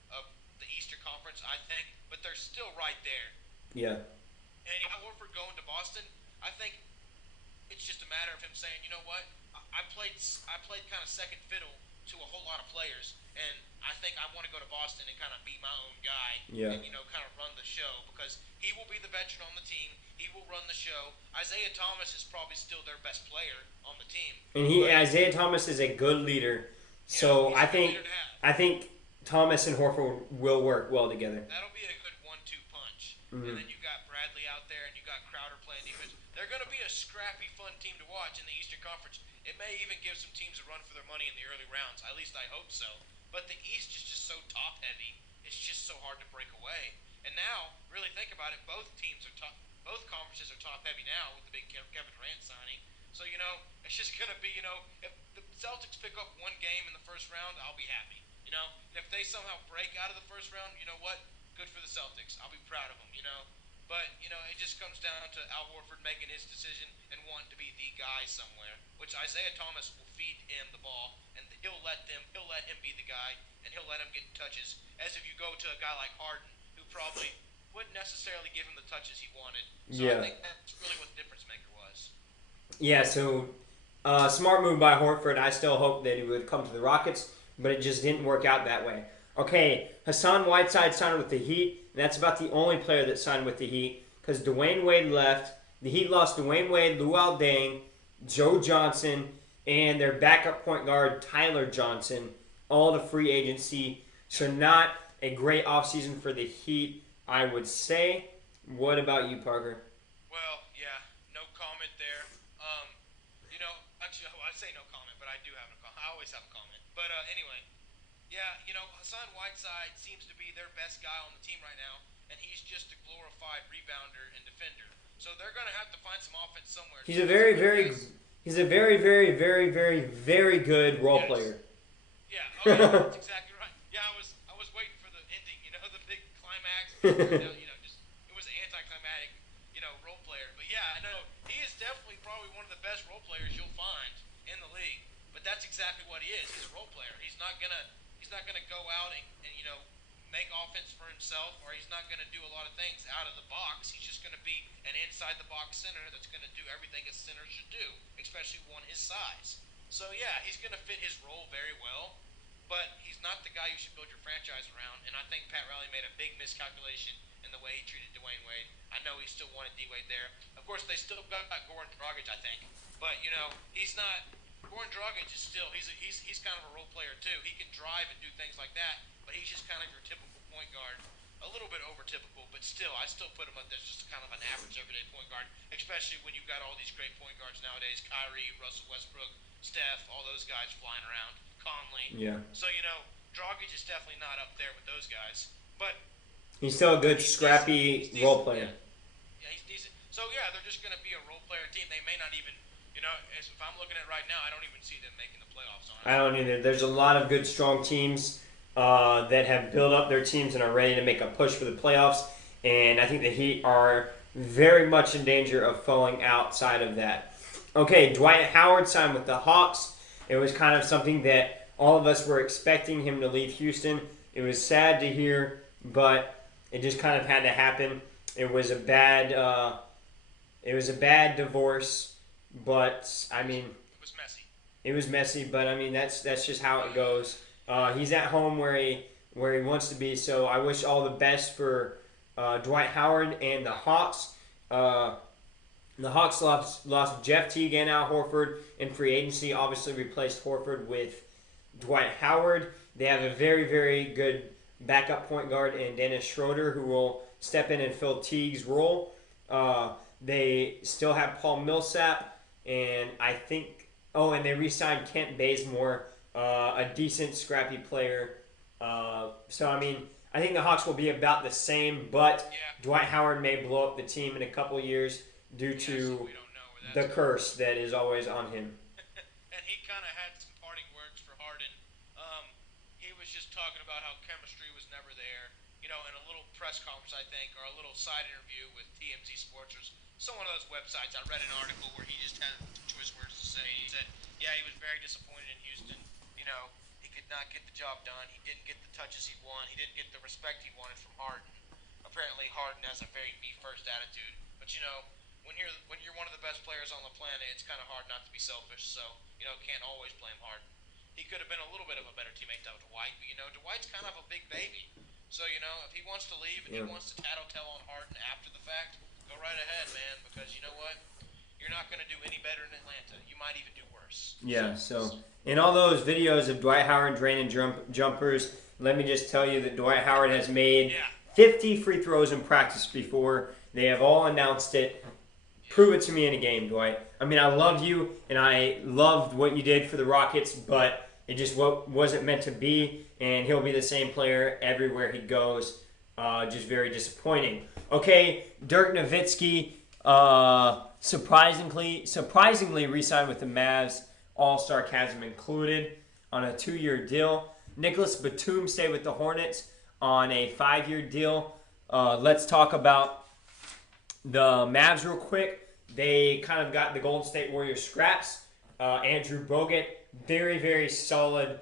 of the Eastern Conference, I think, but they're still right there. Yeah. And Horford going to Boston, I think it's just a matter of him saying, you know what, I played kind of second fiddle to a whole lot of players, and I think I want to go to Boston and kind of be my own guy, and kind of run the show because he will be the veteran on the team. He will run the show. Isaiah Thomas is probably still their best player on the team, and Isaiah Thomas is a good leader. So I think Thomas and Horford will work well together. That'll be a good 1-2 punch. And then you got Bradley out there, and you got Crowder playing defense. They're going to be a scrappy, fun team to watch in the Eastern Conference. It may even give some teams a run for their money in the early rounds. At least I hope so. But the East is just so top heavy. It's just so hard to break away. And now, really think about it. Both conferences are top heavy now with the big Kevin Durant signing. So it's just going to be if the Celtics pick up one game in the first round, I'll be happy. And if they somehow break out of the first round, you know what? Good for the Celtics. I'll be proud of them. But it just comes down to Al Horford making his decision and wanting to be the guy somewhere, which Isaiah Thomas will feed him the ball, and he'll let him be the guy, and he'll let him get touches. As if you go to a guy like Harden, who probably wouldn't necessarily give him the touches he wanted. So I think that's really what the difference maker was. Yeah. So smart move by Horford. I still hope that he would come to the Rockets, but it just didn't work out that way. Okay, Hassan Whiteside signed with the Heat. And that's about the only player that signed with the Heat because Dwayne Wade left. The Heat lost Dwayne Wade, Luol Deng, Joe Johnson, and their backup point guard, Tyler Johnson, all the free agency. So not a great offseason for the Heat, I would say. What about you, Parker? Well, yeah, no comment there. I'd say no comment, but I do have a comment. I always have a comment. But anyway, yeah, Hassan Whiteside seems to be their best guy on the team right now, and he's just a glorified rebounder and defender. So they're going to have to find some offense somewhere. He's a very, very, very good role Yes. player. Yeah, oh, yeah, that's exactly right. Yeah, I was waiting for the ending, the big climax. Just it was an anticlimactic, role player. But yeah, I know he is definitely probably one of the best role players you'll find in the league. But that's exactly what he is. He's a role player. He's not gonna go out and make offense for himself, or he's not gonna do a lot of things out of the box. He's just gonna be an inside the box center that's gonna do everything a center should do, especially one his size. So yeah, he's gonna fit his role very well. But he's not the guy you should build your franchise around, and I think Pat Riley made a big miscalculation in the way he treated Dwayne Wade. I know he still wanted D-Wade there. Of course, they still got Goran Dragic, I think, but he's not. Goran Dragic is still he's kind of a role player too. He can drive and do things like that, but he's just kind of your typical point guard, a little bit over typical, but still, I still put him up there just kind of an average everyday point guard, especially when you've got all these great point guards nowadays: Kyrie, Russell Westbrook, Steph, all those guys flying around. Conley. Yeah. So, Dragic is definitely not up there with those guys. But he's still a good, scrappy role player. Yeah, he's decent. So, yeah, they're just going to be a role player team. They may not even, if I'm looking at right now, I don't even see them making the playoffs. Honestly. I don't either. There's a lot of good, strong teams that have built up their teams and are ready to make a push for the playoffs. And I think the Heat are very much in danger of falling outside of that. Okay, Dwight Howard signed with the Hawks. It was kind of something that all of us were expecting him to leave Houston. It was sad to hear, but it just kind of had to happen. It was a bad divorce, but I mean, it was messy. It was messy, but I mean that's just how it goes. He's at home where he wants to be. So I wish all the best for Dwight Howard and the Hawks. The Hawks lost Jeff Teague and Al Horford in free agency, obviously replaced Horford with Dwight Howard. They have a very, very good backup point guard in Dennis Schroeder, who will step in and fill Teague's role. They still have Paul Millsap, and I think and they re-signed Kent Bazemore, a decent, scrappy player. So, I mean, I think the Hawks will be about the same, but Dwight Howard may blow up the team in a couple years due to the curse that is always on him. And he kind of had some parting words for Harden. He was just talking about how chemistry was never there. In a little press conference, I think, or a little side interview with TMZ Sports or some one of those websites. I read an article where he just had choice words to say. He said, yeah, he was very disappointed in Houston. He could not get the job done. He didn't get the touches he wanted. He didn't get the respect he wanted from Harden. Apparently, Harden has a very me-first attitude. But, when you're one of the best players on the planet, it's kind of hard not to be selfish. So, can't always blame Harden. He could have been a little bit of a better teammate than Dwight, but Dwight's kind of a big baby. So, if he wants to leave and he wants to tattletale on Harden after the fact, go right ahead, man, because you know what? You're not going to do any better in Atlanta. You might even do worse. Yeah, so in all those videos of Dwight Howard draining jumpers, let me just tell you that Dwight Howard has made 50 free throws in practice before. They have all announced it. Prove it to me in a game, Dwight. I mean, I love you, and I loved what you did for the Rockets, but it just wasn't meant to be, and he'll be the same player everywhere he goes. Just very disappointing. Okay, Dirk Nowitzki surprisingly re-signed with the Mavs, all-star chasm included, on a 2-year deal. Nicholas Batum stayed with the Hornets on a 5-year deal. Let's talk about the Mavs real quick. They kind of got the Golden State Warriors scraps. Andrew Bogut, very, very solid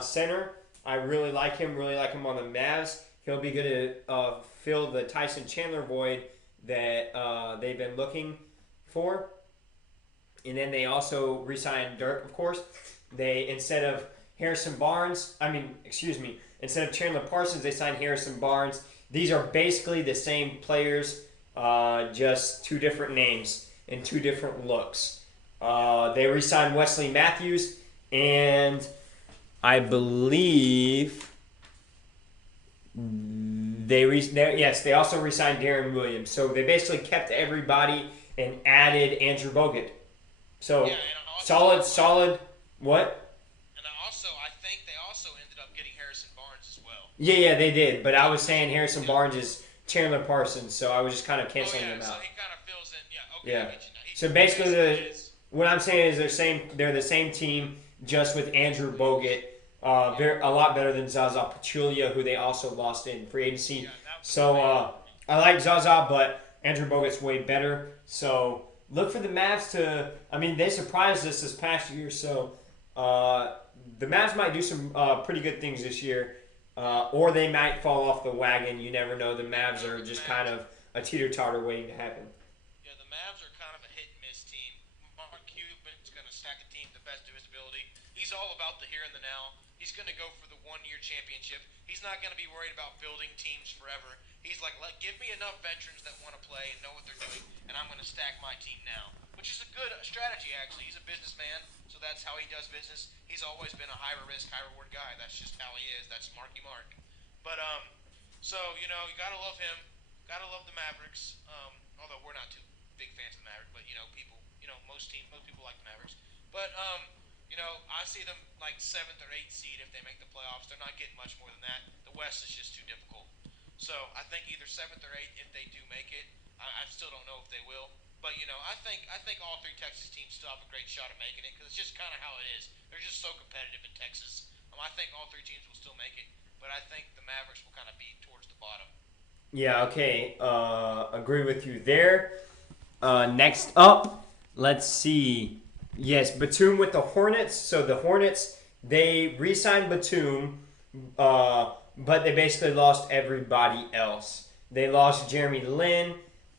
center. I really like him on the Mavs. He'll be good to fill the Tyson Chandler void that they've been looking for. And then they also re-signed Dirk, of course. Instead of Chandler Parsons, they signed Harrison Barnes. These are basically the same players, just two different names and two different looks. They re-signed Wesley Matthews, and I believe they also re-signed Darren Williams. So they basically kept everybody and added Andrew Bogut. So yeah, and Solid. What? And I think they also ended up getting Harrison Barnes as well. Yeah, they did. But I was saying Harrison Barnes is Chandler Parsons, so I was just kind of canceling him So out. he kind of fills in. Yeah, okay, Yeah. I get you now. So basically, what I'm saying is they're the same team, just with Andrew Bogut. A lot better than Zaza Pachulia, who they also lost in free agency. So I like Zaza, but Andrew Bogut's way better. So look for the Mavs to. I mean, they surprised us this past year, so the Mavs might do some pretty good things this year, or they might fall off the wagon. You never know. The Mavs are just kind of a teeter-totter waiting to happen. Yeah, the Mavs are kind of a hit and miss team. Mark Cuban's going to stack a team to the best of his ability. He's all about the here and the now. He's going to go for the one-year championship. He's not going to be worried about building teams forever. He's like, give me enough veterans that want to play and know what they're doing, and I'm going to stack my team now, which is a good strategy, actually. He's a businessman, so that's how he does business. He's always been a high-risk, high-reward guy. That's just how he is. That's Marky Mark. But, so, you got to love him. Got to love the Mavericks, although we're not too big fans of the Mavericks, but, most people like the Mavericks. But, I see them like 7th or 8th seed if they make the playoffs. They're not getting much more than that. The West is just too difficult. So I think either 7th or 8th if they do make it. I still don't know if they will. But, I think all three Texas teams still have a great shot at making it because it's just kind of how it is. They're just so competitive in Texas. I think all three teams will still make it. But I think the Mavericks will kind of be towards the bottom. Yeah, okay. Agree with you there. Next up, let's see. Yes, Batum with the Hornets. So the Hornets, they re-signed Batum, but they basically lost everybody else. They lost Jeremy Lin,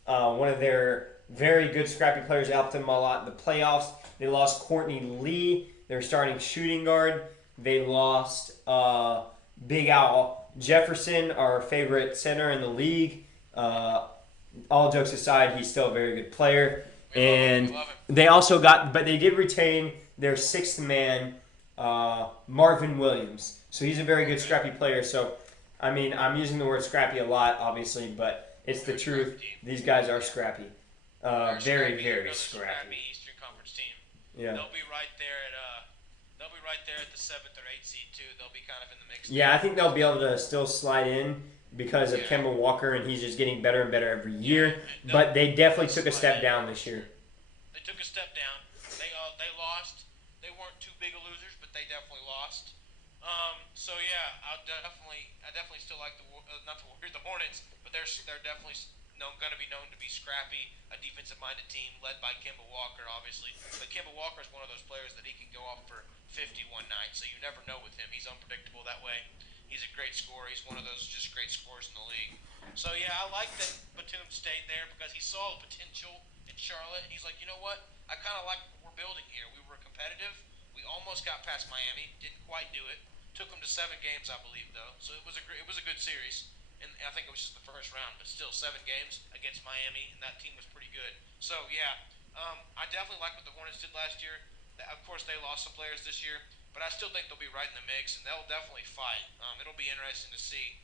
one of their very good scrappy players, helped them a lot in the playoffs. They lost Courtney Lee, their starting shooting guard. They lost Big Al Jefferson, our favorite center in the league. All jokes aside, he's still a very good player. And they also but they did retain their sixth man, Marvin Williams. So he's a very good scrappy player. So, I mean, I'm using the word scrappy a lot, obviously, but it's the truth. These guys are scrappy. Very scrappy. Eastern Conference team. Yeah. They'll be right there at the 7th or 8th seed too. They'll be kind of in the mix. Yeah, I think they'll be able to still slide in because of Kemba Walker, and he's just getting better and better every year. But they definitely took a step down this year. They took a step down. They lost. They weren't too big of losers, but they definitely lost. So yeah, I definitely still like the Hornets, but they're definitely going to be known to be scrappy, a defensive-minded team led by Kemba Walker, obviously. But Kemba Walker is one of those players that he can go off for 50 one night, so you never know with him. He's unpredictable that way. He's a great scorer. He's one of those just great scorers in the league. So yeah, I like that Batum stayed there because he saw the potential in Charlotte, and he's like, you know what? I kind of like what we're building here. We were competitive. We almost got past Miami. Didn't quite do it. Took them to 7 games, I believe, though. So it was a good series. And I think it was just the first round, but still 7 games against Miami, and that team was pretty good. So yeah, I definitely like what the Hornets did last year. Of course, they lost some players this year, but I still think they'll be right in the mix, and they'll definitely fight. It'll be interesting to see.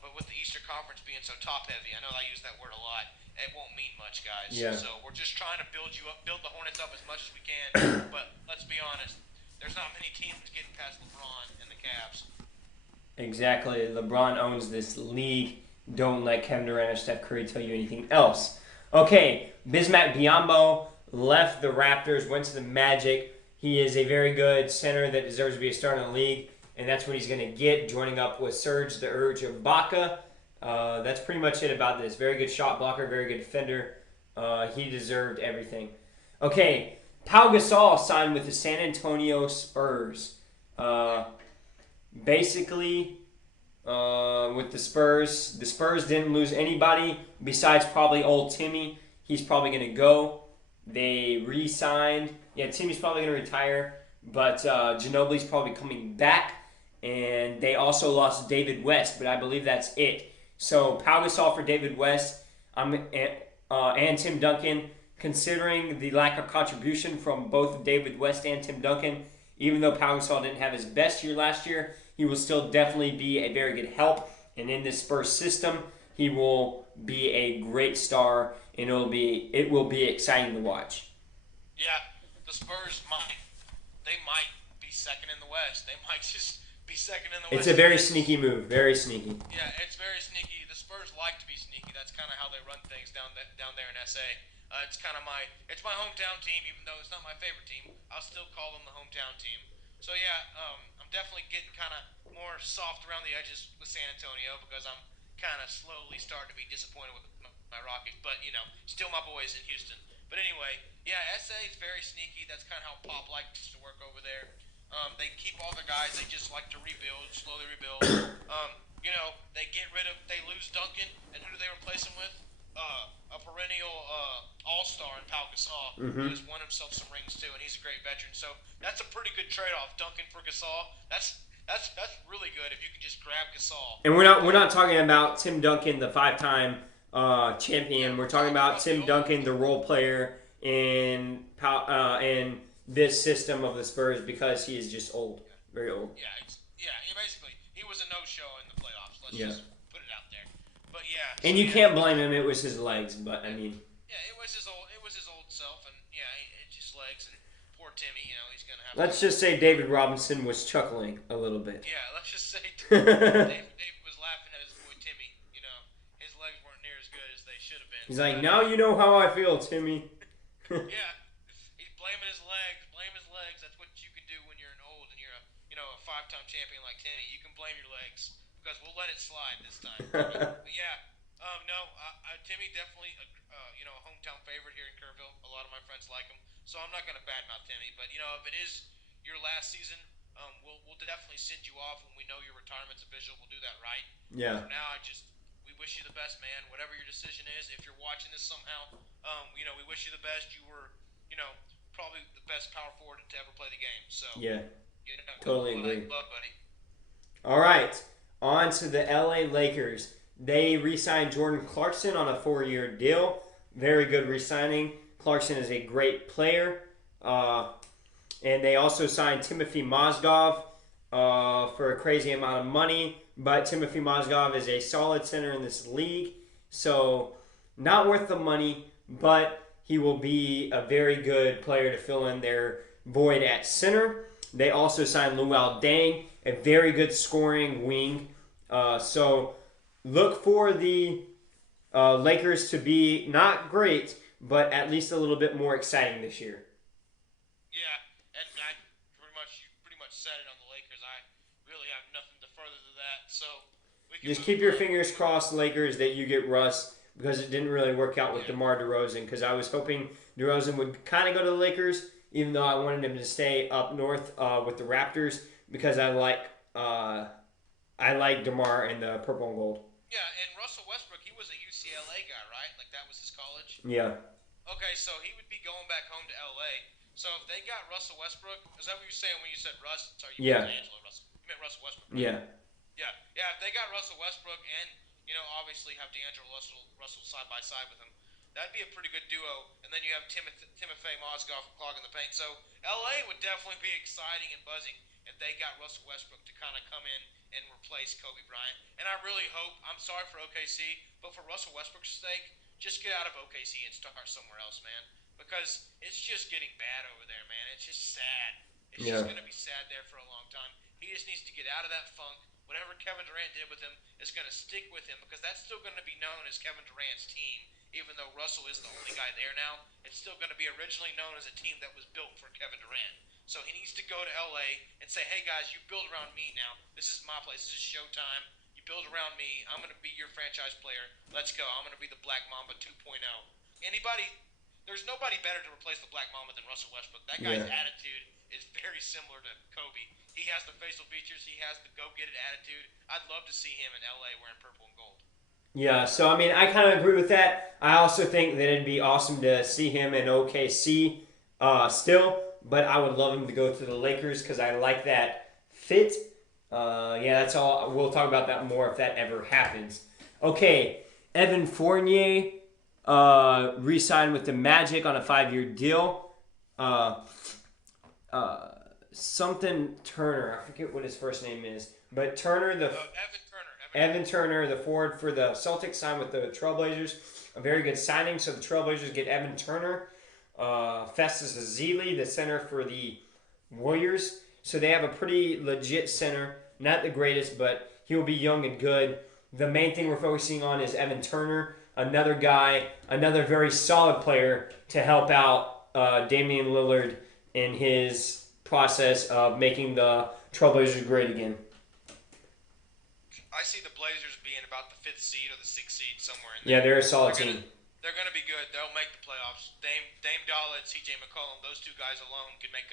But with the Eastern Conference being so top-heavy, I know I use that word a lot. It won't mean much, guys. Yeah. So we're just trying to build the Hornets up as much as we can. But let's be honest, there's not many teams getting past LeBron and the Cavs. Exactly. LeBron owns this league. Don't let Kevin Durant or Steph Curry tell you anything else. Okay, Bismack Biyombo left the Raptors, went to the Magic. He is a very good center that deserves to be a starter in the league, and that's what he's going to get, joining up with Serge the Urge Ibaka. That's pretty much it about this. Very good shot blocker, very good defender. He deserved everything. Okay, Pau Gasol signed with the San Antonio Spurs. Basically, with the Spurs didn't lose anybody besides probably old Timmy. He's probably going to go. They re-signed. Yeah, Timmy's probably going to retire, but Ginobili's probably coming back. And they also lost David West, but I believe that's it. So Pau Gasol for David West and Tim Duncan. Considering the lack of contribution from both David West and Tim Duncan, even though Pau Gasol didn't have his best year last year, he will still definitely be a very good help. And in this Spurs system, he will be a great star, and it will be exciting to watch. Yeah, the the Spurs might be second in the West. They might just be second in the It's West. a very sneaky move. Very sneaky. Yeah, it's very sneaky. The Spurs like to be sneaky. That's kind of how they run things down there in SA. It's kind of it's my hometown team, even though it's not my favorite team. I'll still call them the hometown team. So yeah, I'm definitely getting kind of more soft around the edges with San Antonio because I'm kind of slowly starting to be disappointed with my Rockets. But still my boys in Houston. But anyway, yeah, SA is very sneaky. That's kind of how Pop likes to work over there. They keep all the guys. They just like to rebuild, slowly rebuild. They lose Duncan, and who do they replace him with? A perennial all-star in Pau Gasol, who has won himself some rings too, and he's a great veteran. So that's a pretty good trade-off, Duncan for Gasol. That's really good if you can just grab Gasol. And we're not talking about Tim Duncan, the 5-time champion. We're talking about Tim Duncan, the role player in this system of the Spurs because he is just old, very old. Yeah. He was a no-show in the playoffs. Let's just put it out there. But yeah. And you can't blame him. It was his legs, but I mean. Yeah, it was his old self, and yeah, it's just legs. And poor Timmy, he's gonna have. Let's just say David Robinson was chuckling a little bit. Yeah, let's just say David was laughing at his boy Timmy. His legs weren't near as good as they should have been. He's like, now you know how I feel, Timmy. Yeah, he's blaming his legs. Blame his legs. That's what you can do when you're an old and you're a 5-time champion like Timmy. You can blame your legs because we'll let it slide this time. But yeah, Timmy definitely a hometown favorite here in Kerrville. A lot of my friends like him, so I'm not gonna badmouth Timmy. But if it is your last season, we'll definitely send you off when we know your retirement's official. We'll do that right. Yeah. For now, we wish you the best, man. Whatever your decision is, if you're watching this somehow, we wish you the best. You were, probably the best power forward to ever play the game. So yeah, totally agree. Love, buddy. All right, on to the LA Lakers. They re-signed Jordan Clarkson on a 4-year deal. Very good re-signing. Clarkson is a great player. And they also signed Timothy Mozgov for a crazy amount of money. But Timothy Mozgov is a solid center in this league. So not worth the money, but he will be a very good player to fill in their void at center. They also signed Luol Deng, a very good scoring wing. So look for the Lakers to be not great, but at least a little bit more exciting this year. Yeah, and you pretty much said it on the Lakers. I really have nothing to further to that. So we can just keep your fingers crossed, Lakers, that you get Russ, because it didn't really work out with DeMar DeRozan. Because I was hoping DeRozan would kind of go to the Lakers, even though I wanted him to stay up north with the Raptors, because I like DeMar in the purple and gold. Yeah, and Russell Westbrook, he was a UCLA guy, right? Like that was his college. Yeah. Okay, so he would be going back home to LA. So if they got Russell Westbrook, is that what you're saying when you said Russ? Sorry, you meant D'Angelo Russell. You meant Russell Westbrook. Right? Yeah. Yeah. If they got Russell Westbrook and obviously have D'Angelo Russell side by side with him, that'd be a pretty good duo. And then you have Timofey Mozgov clogging the paint. So LA would definitely be exciting and buzzing if they got Russell Westbrook to kind of come in and replace Kobe Bryant. And I really hope, I'm sorry for OKC, but for Russell Westbrook's sake, just get out of OKC and start somewhere else, man. Because it's just getting bad over there, man. It's just sad. It's just going to be sad there for a long time. He just needs to get out of that funk. Whatever Kevin Durant did with him is going to stick with him because that's still going to be known as Kevin Durant's team. Even though Russell is the only guy there now, it's still going to be originally known as a team that was built for Kevin Durant. So he needs to go to LA and say, hey guys, you build around me now. This is my place. This is showtime. You build around me. I'm going to be your franchise player. Let's go. I'm going to be the Black Mamba 2.0. There's nobody better to replace the Black Mamba than Russell Westbrook. That guy's attitude is very similar to Kobe. He has the facial features. He has the go-get-it attitude. I'd love to see him in LA wearing purple and gold. Yeah, so I mean, I kind of agree with that. I also think that it'd be awesome to see him in OKC still, but I would love him to go to the Lakers because I like that fit. That's all. We'll talk about that more if that ever happens. Okay, Evan Fournier re-signed with the Magic on a 5-year deal. Something Turner, I forget what his first name is, but Turner, Evan Turner, the forward for the Celtics, signed with the Trailblazers. A very good signing. So the Trailblazers get Evan Turner. Festus Ezeli, the center for the Warriors. So they have a pretty legit center. Not the greatest, but he'll be young and good. The main thing we're focusing on is Evan Turner, another guy, another very solid player to help out Damian Lillard in his process of making the Trailblazers great again. I see the Blazers being about the 5th seed or the 6th seed somewhere in Yeah, there. they're a solid team. They're gonna be good. They'll make the playoffs. Dame Dolla and C.J. McCollum, those two guys alone can make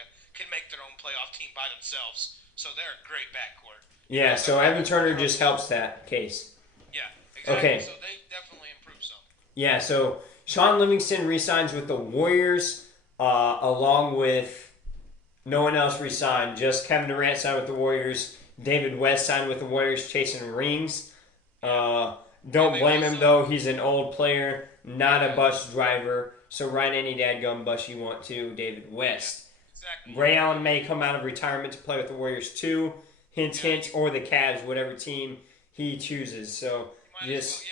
their own playoff team by themselves. So they're a great backcourt. Yeah, so Evan Turner just helps that case. Yeah, exactly. Okay. So they definitely improve some. Yeah, so Sean Livingston re-signs with the Warriors, along with no one else re-signed. Just Kevin Durant signed with the Warriors. David West signed with the Warriors, chasing rings. Don't blame him, though. He's an old player, not a bus driver. So ride any dadgum bus you want to, David West. Exactly. Ray Allen may come out of retirement to play with the Warriors, too. Hint, hint, or the Cavs, whatever team he chooses. So just...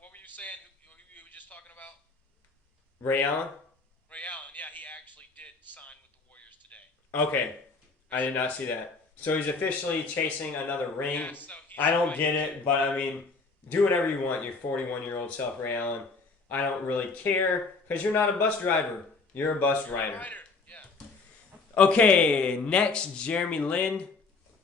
what were you saying? Who you were just talking about? Ray Allen? Ray Allen, yeah, he actually did sign with the Warriors today. Okay. I did not see that. So he's officially chasing another ring. Yeah, so I don't get it, but I mean, do whatever you want, your 41-year-old self, Ray Allen. I don't really care, because you're not a bus driver. You're a bus rider. Yeah. Okay, next, Jeremy Lin.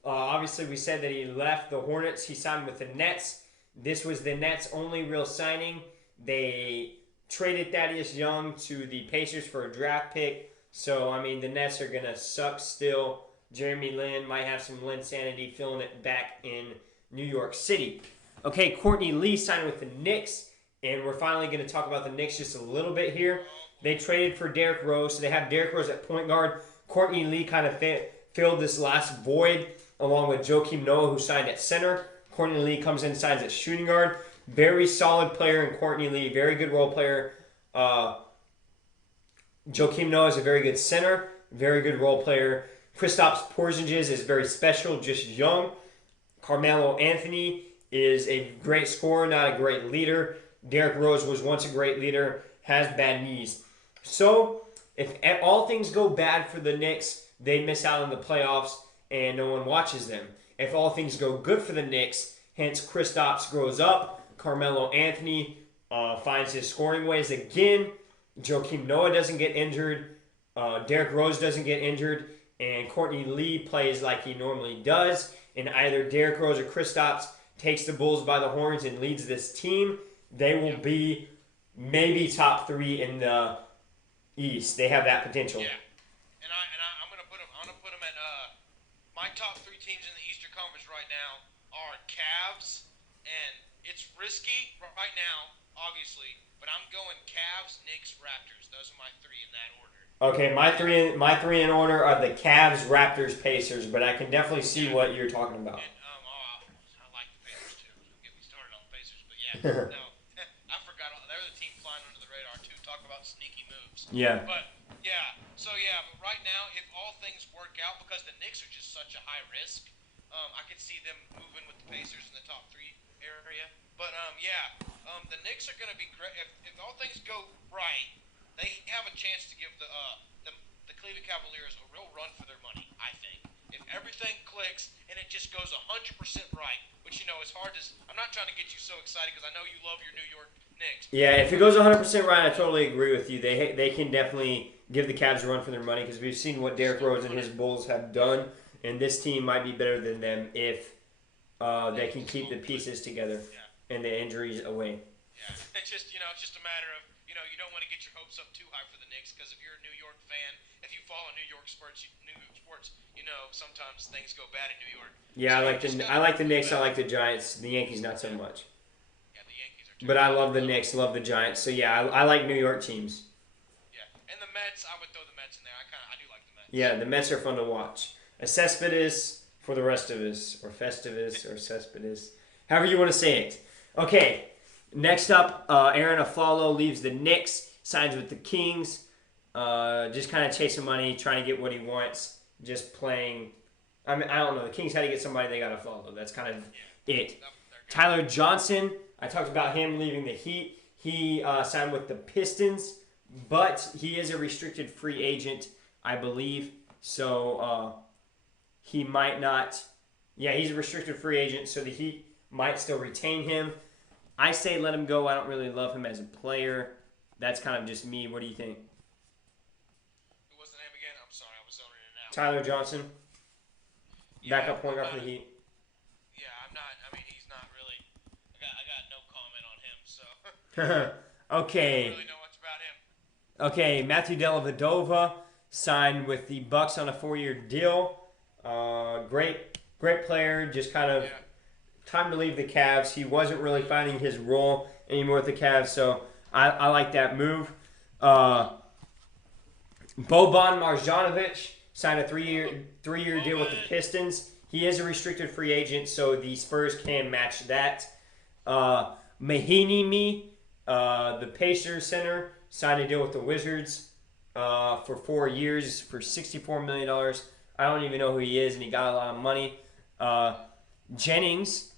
Obviously, we said that he left the Hornets. He signed with the Nets. This was the Nets' only real signing. They traded Thaddeus Young to the Pacers for a draft pick. So, I mean, the Nets are going to suck still. Jeremy Lin might have some Lin sanity filling it back in New York City. Okay, Courtney Lee signed with the Knicks. And we're finally going to talk about the Knicks just a little bit here. They traded for Derrick Rose. So they have Derrick Rose at point guard. Courtney Lee kind of filled this last void along with Joakim Noah, who signed at center. Courtney Lee comes in and signs at shooting guard. Very solid player in Courtney Lee. Very good role player. Joakim Noah is a very good center. Very good role player. Kristaps Porzingis is very special, just young. Carmelo Anthony is a great scorer, not a great leader. Derrick Rose was once a great leader, has bad knees. So, if all things go bad for the Knicks, they miss out on the playoffs and no one watches them. If all things go good for the Knicks, hence Kristaps grows up, Carmelo Anthony finds his scoring ways again, Joakim Noah doesn't get injured, Derrick Rose doesn't get injured, and Courtney Lee plays like he normally does, and either Derrick Rose or Kristaps takes the Bulls by the horns and leads this team, they will be maybe top 3 in the East. They have that potential. Yeah, and I'm gonna put them at my top 3 teams in the Eastern Conference right now are Cavs, and it's risky right now, obviously, but I'm going Cavs, Knicks, Raptors. Those are my 3 in that order. Okay, my three in order are the Cavs, Raptors, Pacers, but I can definitely see what you're talking about. And, I like the Pacers too. Don't get me started on the Pacers, but yeah, no. I forgot. They're the team flying under the radar too. Talk about sneaky moves. Yeah. But but right now, if all things work out, because the Knicks are just such a high risk, I could see them moving with the Pacers in the top 3 area. But the Knicks are going to be great if all things go right. They have a chance to give the Cleveland Cavaliers a real run for their money. I think if everything clicks and it just goes 100% right, which as hard as I'm not trying to get you so excited because I know you love your New York Knicks. Yeah, if it goes 100% right, I totally agree with you. They can definitely give the Cavs a run for their money because we've seen what Derrick Rose and his Bulls have done, and this team might be better than them if they can keep the pieces together and the injuries away. Yeah, it's just a matter of you don't want to get your hopes up too high for the Knicks because if you're a New York fan, if you follow New York sports, sometimes things go bad in New York. Yeah, so I like the Knicks. I like the Giants. The Yankees not so much. Yeah, the Yankees are. But I love the Knicks. Love the Giants. So yeah, I like New York teams. Yeah, and the Mets. I would throw the Mets in there. I do like the Mets. Yeah, the Mets are fun to watch. A Cespedes for the rest of us, or Festivus, or Cespedes, however you want to say it. Okay. Next up, Aaron Aflalo leaves the Knicks, signs with the Kings, just kind of chasing money, trying to get what he wants, just playing. I don't know. The Kings had to get somebody they got to follow. That's kind of it. Tyler Johnson, I talked about him leaving the Heat. He signed with the Pistons. but he is a restricted free agent, I believe. So he might not. Yeah, he's a restricted free agent, so the Heat might still retain him. I say let him go. I don't really love him as a player. That's kind of just me. What do you think? Who was the name again? I'm sorry, I was zoning in and out. Tyler Johnson, Yeah, backup point guard for the Heat. Yeah, I'm not. I mean, he's not really. I got no comment on him, so I don't Okay. really know much about him. Okay, Matthew Dellavedova signed with the Bucks on a 4-year deal. Great player. Just kind of Yeah. time to leave the Cavs. He wasn't really finding his role anymore with the Cavs, so I like that move. Boban Marjanovic signed a three-year deal with the Pistons. He is a restricted free agent, so the Spurs can match that. Mahinimi, the Pacers center, signed a deal with the Wizards for 4 years for $64 million. I don't even know who he is, and he got a lot of money. Jennings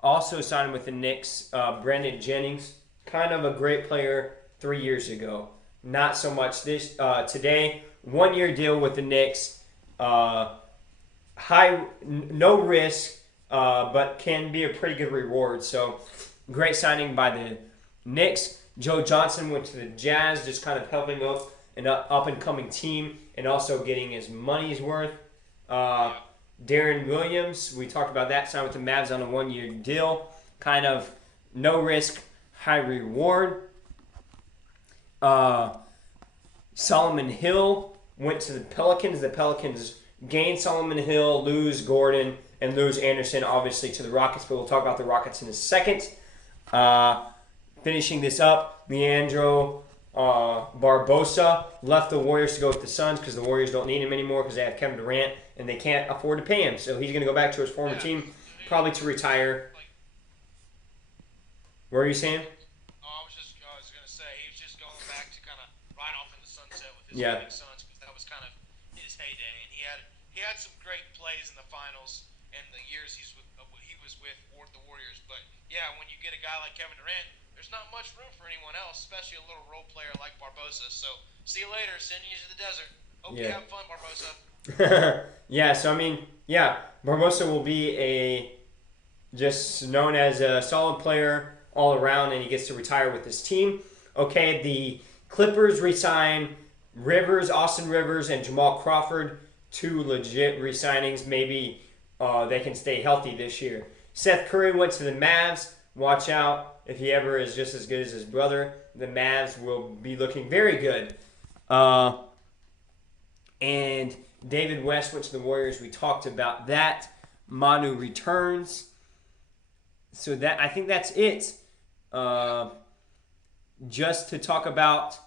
also signed with the Knicks. Brandon Jennings, kind of a great player 3 years ago. Not so much this today. 1-year deal with the Knicks. No risk, but can be a pretty good reward. So great signing by the Knicks. Joe Johnson went to the Jazz, just kind of helping up an up-and-coming team and also getting his money's worth. Darren Williams, we talked about that, signed with the Mavs on a 1-year deal. Kind of no risk, high reward. Solomon Hill went to the Pelicans. The Pelicans gained Solomon Hill, lose Gordon, and lose Anderson, obviously, to the Rockets. But we'll talk about the Rockets in a second. Finishing this up, Leandro Barbosa left the Warriors to go with the Suns because the Warriors don't need him anymore because they have Kevin Durant and they can't afford to pay him. So he's going to go back to his former team, probably to retire. What were you saying? I was gonna say he was just going back to kind of ride off in the sunset with his Yeah. Phoenix Suns because that was kind of his heyday, and he had some great plays in the finals and the years he was with the Warriors. But yeah, when you get a guy like Kevin Durant, there's not much room for anyone else, especially a little role player like Barbosa. So see you later, sending you to the desert. Hope you have fun, Barbosa. Yeah, so I mean, yeah, Barbosa will be just known as a solid player all around, and he gets to retire with his team. Okay, the Clippers re-sign Austin Rivers, and Jamal Crawford, 2 legit re-signings. Maybe they can stay healthy this year. Seth Curry went to the Mavs. Watch out. If he ever is just as good as his brother, the Mavs will be looking very good. And David West went to the Warriors. We talked about that. Manu returns. So I think that's it. Just to talk about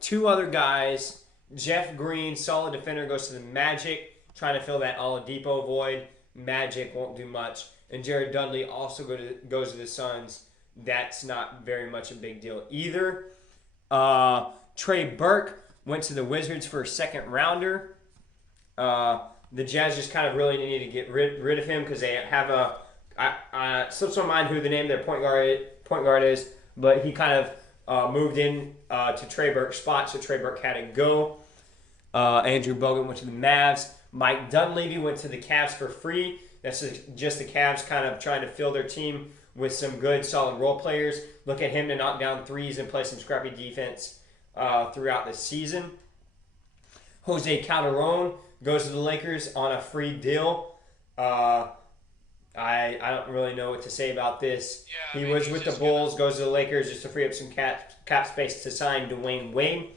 2 other guys. Jeff Green, solid defender, goes to the Magic, trying to fill that Oladipo void. Magic won't do much. And Jared Dudley also goes to the Suns. That's not very much a big deal either. Trey Burke went to the Wizards for a 2nd rounder. The Jazz just kind of really need to get rid of him because they have slips my mind who the name of their point guard is, but he kind of moved in to Trey Burke's spot, so Trey Burke had to go. Andrew Bogut went to the Mavs. Mike Dunleavy went to the Cavs for free. That's just the Cavs kind of trying to fill their team with some good, solid role players. Look at him to knock down threes and play some scrappy defense throughout the season. Jose Calderon goes to the Lakers on a free deal. I don't really know what to say about this. Yeah, he was with the Bulls, goes to the Lakers just to free up some cap space to sign Dwayne Wade.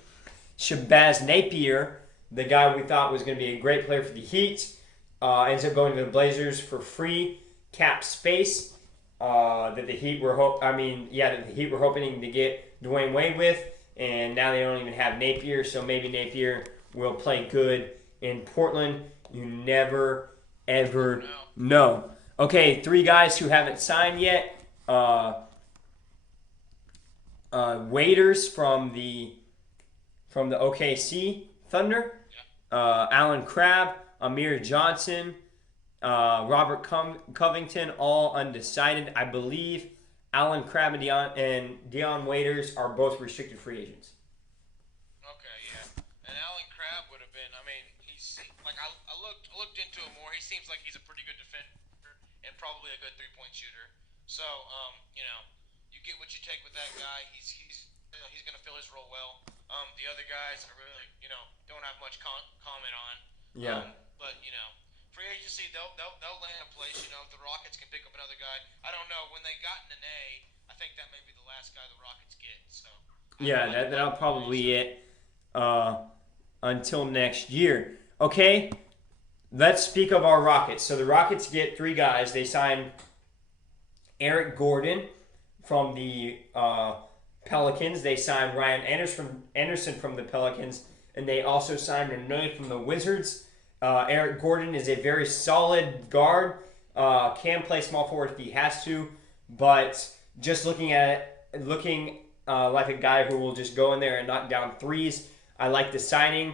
Shabazz Napier, the guy we thought was going to be a great player for the Heat, ends up going to the Blazers for free cap space. That the Heat were hoping to get Dwayne Wade with, and now they don't even have Napier, so maybe Napier will play good in Portland. You never, ever know. Okay, 3 guys who haven't signed yet. Waiters from the OKC Thunder. Alan Crabb, Amir Johnson, Robert Covington, all undecided. I believe Alan Crabb and Dion Waiters are both restricted free agents. seems like he's a pretty good defender and probably a good three-point shooter. So, you get what you take with that guy. He's going to fill his role well. The other guys, I really, don't have much comment on. Yeah. But free agency, they'll land a place. If the Rockets can pick up another guy, I don't know. When they got an A, I think that may be the last guy the Rockets get. So Yeah, that'll probably it until next year. Okay, let's speak of our Rockets. So the Rockets get 3 guys. They sign Eric Gordon from the Pelicans. They signed Ryan Anderson from the Pelicans, and they also signed another from the Wizards. Eric Gordon is a very solid guard. Can play small forward if he has to, but just looking like a guy who will just go in there and knock down threes. I like the signing.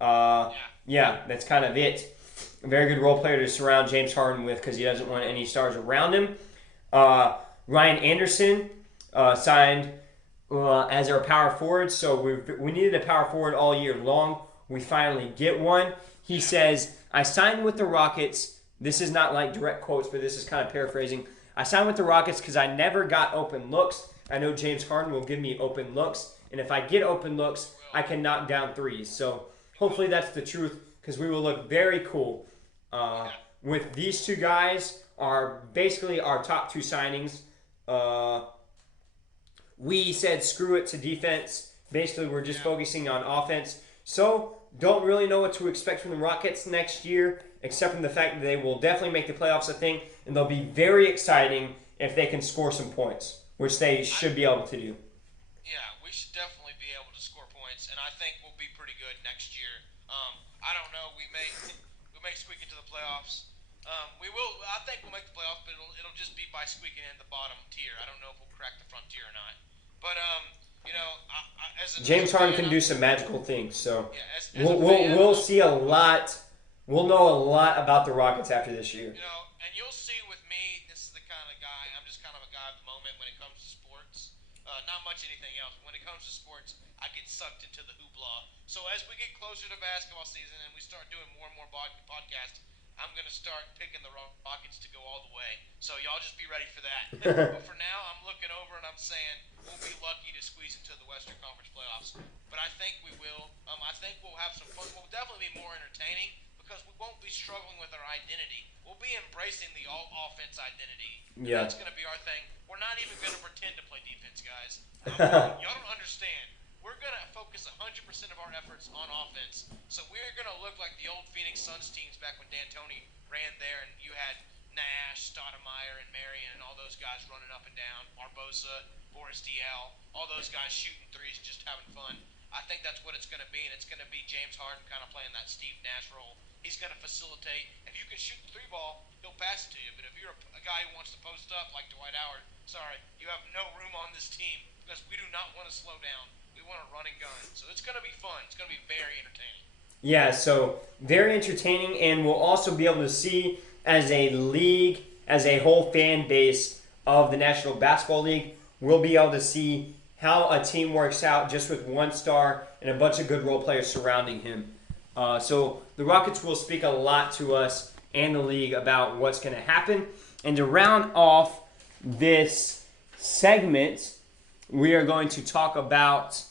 Yeah, that's kind of it. A very good role player to surround James Harden with because he doesn't want any stars around him. Ryan Anderson signed as our power forward, so we needed a power forward all year long. We finally get one. He says, I signed with the Rockets. This is not like direct quotes, but this is kind of paraphrasing. I signed with the Rockets because I never got open looks. I know James Harden will give me open looks, and if I get open looks, I can knock down threes. So hopefully that's the truth because we will look very cool. With these 2 guys are basically our top 2 signings. We said screw it to defense. Basically, we're just focusing on offense. So don't really know what to expect from the Rockets next year, except from the fact that they will definitely make the playoffs, I think, and they'll be very exciting if they can score some points, which they should be able to do. Yeah, we should definitely be able to score points, and I think we'll be pretty good next year. I don't know. We may squeak into the playoffs. We will. I think we'll make the playoffs, but it'll just be by squeaking in the bottom tier. I don't know if we'll crack the front tier or not. But James Harden can do some magical things, so yeah, we'll see a lot. We'll know a lot about the Rockets after this year. And you'll see with me, this is the kind of guy. I'm just kind of a guy of the moment when it comes to sports. Not much anything else. When it comes to sports, I get sucked into the hoopla. So as we get closer to basketball season and we start doing more and more podcasts, I'm going to start picking the Rockets to go all the way. So y'all just be ready for that. But for now, I'm looking over and I'm saying we'll be lucky to squeeze into the Western Conference playoffs. But I think we will. I think we'll have some fun. We'll definitely be more entertaining because we won't be struggling with our identity. We'll be embracing the all-offense identity. Yeah. That's going to be our thing. We're not even going to pretend to play defense, guys. Y'all don't understand. We're going to focus 100% of our efforts on offense. So we're going to look like the old Phoenix Suns teams back when D'Antoni ran there and you had Nash, Stoudemire, and Marion and all those guys running up and down. Barbosa, Boris Diaw, all those guys shooting threes, just having fun. I think that's what it's going to be, and it's going to be James Harden kind of playing that Steve Nash role. He's going to facilitate. If you can shoot the 3-ball, he'll pass it to you. But if you're a guy who wants to post up like Dwight Howard, sorry, you have no room on this team because we do not want to slow down. We want to run and gun. So it's going to be fun. It's going to be very entertaining. Yeah, so very entertaining, and we'll also be able to see as a league, as a whole fan base of the National Basketball League, we'll be able to see how a team works out just with one star and a bunch of good role players surrounding him. So the Rockets will speak a lot to us and the league about what's going to happen. And to round off this segment, we are going to talk about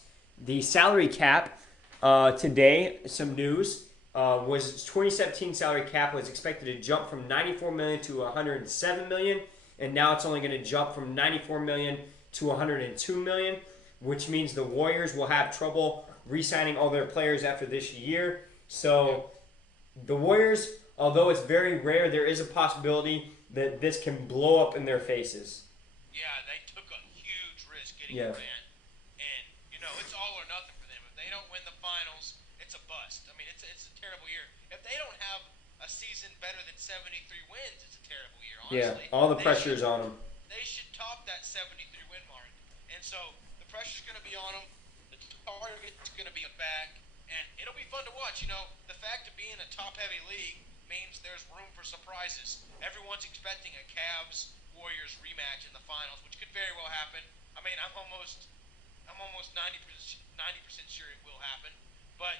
the salary cap. Today, some news was 2017 salary cap was expected to jump from $94 million to $107 million, and now it's only going to jump from $94 million to $102 million, which means the Warriors will have trouble re-signing all their players after this year. So the Warriors, although it's very rare, there is a possibility that this can blow up in their faces. Yeah, they took a huge risk getting Durant, and it's all or nothing for them. If they don't win the finals, it's a bust. I mean, it's a terrible year. If they don't have a season better than 73 wins, it's a terrible year. Honestly, all the pressure is on them. They should top that 73 win mark, and so the pressure's going to be on them. The target's going to be back, and it'll be fun to watch. The fact of being a top-heavy league means there's room for surprises. Everyone's expecting a Cavs Warriors rematch in the finals, which could very well happen. I mean, I'm almost 90% sure it will happen. But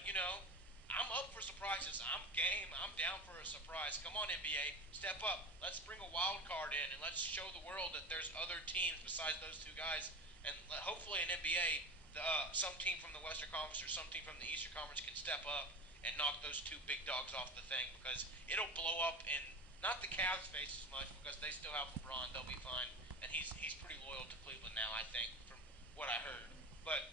I'm up for surprises. I'm game. I'm down for a surprise. Come on, NBA, step up. Let's bring a wild card in and let's show the world that there's other teams besides those two guys. And hopefully, in NBA, some team from the Western Conference or some team from the Eastern Conference can step up and knock those two big dogs off the thing because it'll blow up in not the Cavs' face as much because they still have LeBron. They'll be fine, and he's pretty loyal to Cleveland now. I think from what I heard, but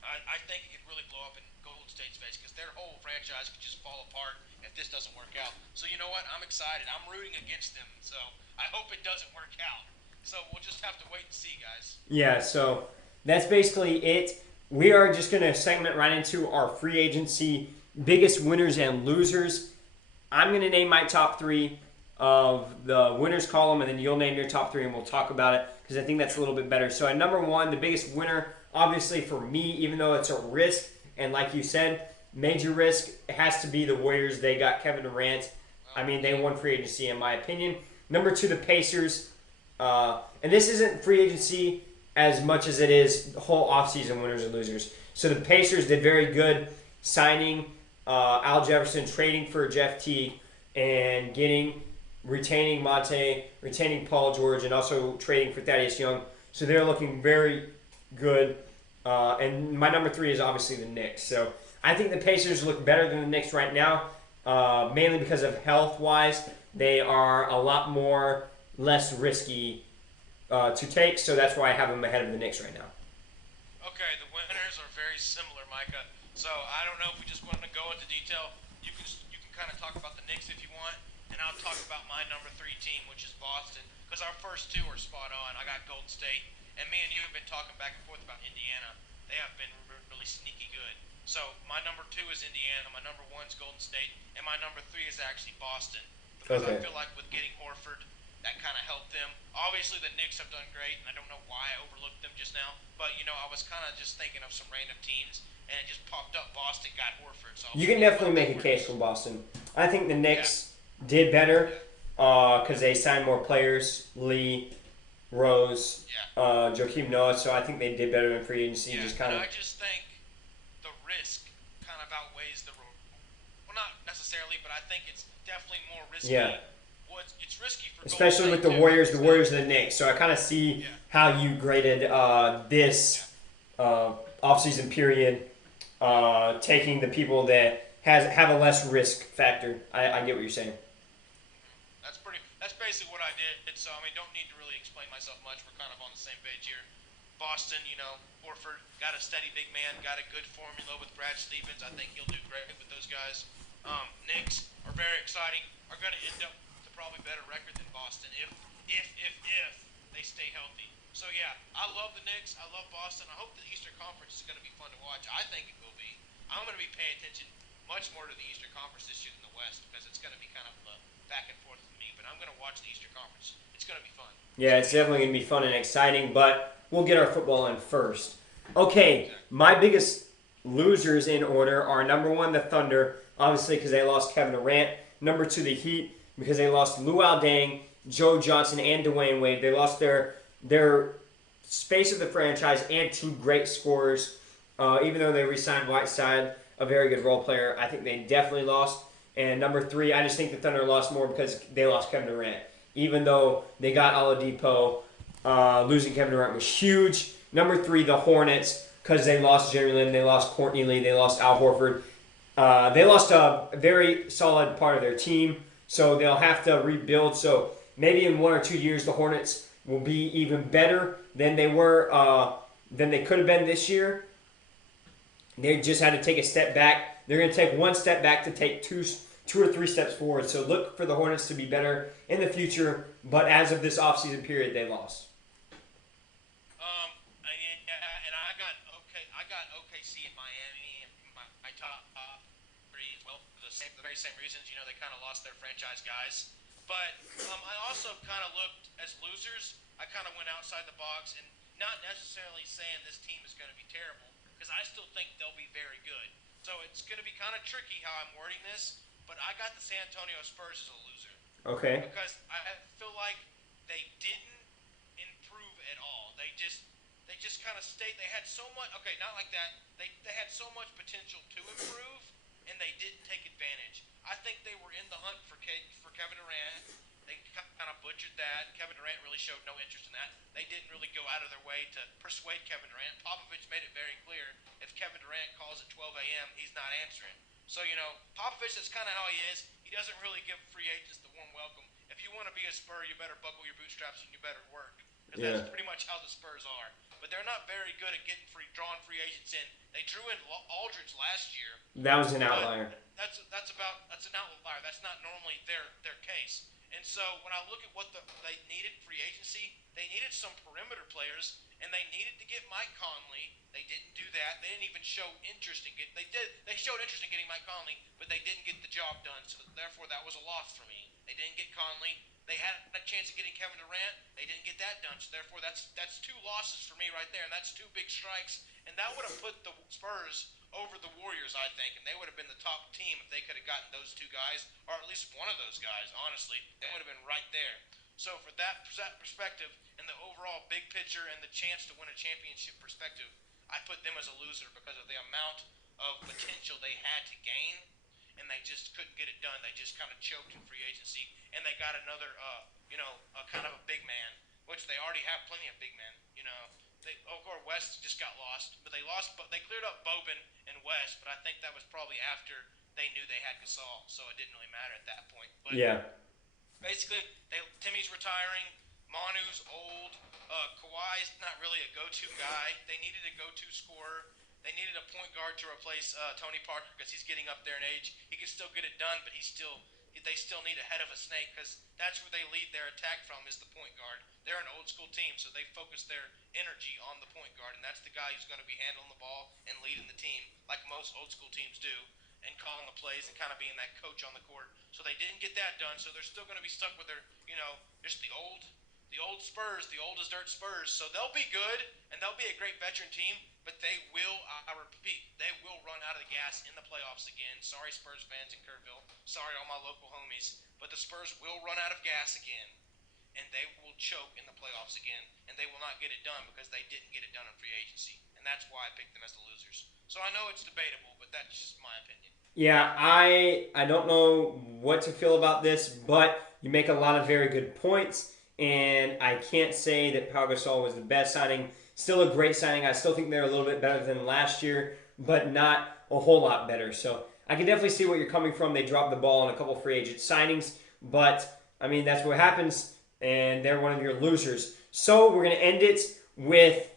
I think it could really blow up in Golden State's face because their whole franchise could just fall apart if this doesn't work out. So you know what? I'm excited. I'm rooting against them. So I hope it doesn't work out. So we'll just have to wait and see, guys. Yeah, so that's basically it. We are just going to segment right into our free agency biggest winners and losers. I'm going to name my top three of the winners column, and then you'll name your top three, and we'll talk about it because I think that's a little bit better. So at number one, the biggest winner, obviously for me, even though it's a risk, and like you said, major risk, it has to be the Warriors. They got Kevin Durant. I mean, they won free agency, in my opinion. Number two, the Pacers. And this isn't free agency as much as it is the whole offseason winners and losers. So the Pacers did very good signing Al Jefferson, trading for Jeff Teague, and retaining Monte, retaining Paul George, and also trading for Thaddeus Young. So they're looking very good. And my number three is obviously the Knicks. So I think the Pacers look better than the Knicks right now, mainly because of health-wise. They are a lot more less risky to take, so that's why I have them ahead of the Knicks right now. Okay, the winners are very similar, Micah. So I don't know if we just want to go into detail. You can kind of talk about the Knicks if you want, and I'll talk about my number three team, which is Boston, because our first two are spot on. I got Golden State, and me and you have been talking back and forth about Indiana. They have been really sneaky good. So my number two is Indiana, my number one is Golden State, and my number three is actually Boston, because I Okay. feel like with getting Horford, that kind of helped them. Obviously, the Knicks have done great, and I don't know why I overlooked them just now. But I was kind of just thinking of some random teams, and it just popped up. Boston got Horford, so I was You like, can you know what, definitely they make a were. case for Boston. I think the Yeah, Knicks did better yeah, because they signed more players, Lee, Rose, yeah, Joakim Noah, so I think they did better in free agency. yeah. Just And kind of, I just think the risk kind of outweighs the well, not necessarily, but I think it's definitely more yeah. risky. Well, it's risky for Golden Especially with State the too, Warriors, because and the Knicks. So I kind of see yeah, how you graded yeah, this offseason period, taking the people that have a less risk factor. I get what you're saying. That's basically what I did. So I mean, don't need to really explain myself much. We're kind of on the same page here. Boston, Horford got a steady big man, got a good formula with Brad Stevens. I think he'll do great with those guys. Knicks are very exciting. Are going to end up with a probably better record than Boston if they stay healthy. So yeah, I love the Knicks. I love Boston. I hope the Eastern Conference is going to be fun to watch. I think it will be. I'm going to be paying attention much more to the Eastern Conference this year than the West because it's going to be kind of back and forth with me. But I'm going to watch the Eastern Conference. It's going to be fun. Yeah, So it's yeah, definitely going to be fun and exciting, but we'll get our football in first. Okay, exactly. my biggest losers in order are number one, the Thunder, obviously because they lost Kevin Durant. Number two, the Heat, because they lost Luol Deng, Joe Johnson, and Dwayne Wade. They lost their space of the franchise and two great scorers. Even though they re-signed Whiteside, a very good role player, I think they definitely lost. And number three, I just think the Thunder lost more because they lost Kevin Durant. Even though they got Oladipo, losing Kevin Durant was huge. Number three, the Hornets, because they lost Jeremy Lin, they lost Courtney Lee, they lost Al Horford. They lost a very solid part of their team, so they'll have to rebuild. So maybe in 1 or 2 years, the Hornets will be even better than they were, than they could have been this year. They just had to take a step back. They're going to take one step back to take two or three steps forward. So look for the Hornets to be better in the future. But as of this offseason period, they lost. And I got okay. I got OKC in Miami and my top three as well for the very same reasons. They kind of lost their franchise guys. But I also kind of looked as losers. I kind of went outside the box and not necessarily saying this team is going to be terrible because I still think they'll be very good. So it's going to be kind of tricky how I'm wording this. But I got the San Antonio Spurs as a loser Okay. because I feel like they didn't improve at all. They just kind of stayed. They had so much. Okay, not like that. They had so much potential to improve, and they didn't take advantage. I think they were in the hunt for Kevin Durant. They kind of butchered that. Kevin Durant really showed no interest in that. They didn't really go out of their way to persuade Kevin Durant. Popovich made it very clear if Kevin Durant calls at 12 a.m., he's not answering. So, Popovich, that's kind of how he is. He doesn't really give free agents the warm welcome. If you want to be a Spur, you better buckle your bootstraps and you better work. Because Yeah. that's pretty much how the Spurs are. But they're not very good at drawing free agents in. They drew in Aldridge last year. That was an outlier. That's an outlier. That's not normally their case. And so when I look at what they needed free agency, they needed some perimeter players, and they needed to get Mike Conley. They didn't do that. They didn't even show interest in getting. They showed interest in getting Mike Conley, but they didn't get the job done. So therefore, that was a loss for me. They didn't get Conley. They had a chance of getting Kevin Durant. They didn't get that done. So therefore, that's two losses for me right there, and that's two big strikes. And that would have put the Spurs over the Warriors, I think, and they would have been the top team if they could have gotten those two guys, or at least one of those guys. Honestly, they would have been right there. So for that perspective, and the overall big picture, and the chance to win a championship perspective, I put them as a loser because of the amount of potential they had to gain, and they just couldn't get it done. They just kind of choked in free agency, and they got another, kind of a big man, which they already have plenty of big men. West just got lost, but they cleared up Boban and West, but I think that was probably after they knew they had Gasol, so it didn't really matter at that point. But Yeah. basically, Timmy's retiring, Manu's old, Kawhi's not really a go-to guy. They needed a go-to scorer. They needed a point guard to replace Tony Parker because he's getting up there in age. He can still get it done, but they still need a head of a snake because that's where they lead their attack from is the point guard. They're an old school team, so they focus their energy on the point guard, and that's the guy who's going to be handling the ball and leading the team like most old school teams do and calling the plays and kind of being that coach on the court. So they didn't get that done, so they're still going to be stuck with their, just the old Spurs, the old as dirt Spurs. So they'll be good, and they'll be a great veteran team, but they will, I repeat, they will run out of the gas in the playoffs again. Sorry, Spurs fans in Kerrville. Sorry, all my local homies. But the Spurs will run out of gas again, and they will choke in the playoffs again, and they will not get it done because they didn't get it done in free agency. And that's why I picked them as the losers. So I know it's debatable, but that's just my opinion. Yeah, I don't know what to feel about this, but you make a lot of very good points, and I can't say that Pau Gasol was the best signing. Still a great signing. I still think they're a little bit better than last year, but not a whole lot better. So I can definitely see where you're coming from. They dropped the ball on a couple free agent signings, but I mean that's what happens, and they're one of your losers. So we're gonna end it with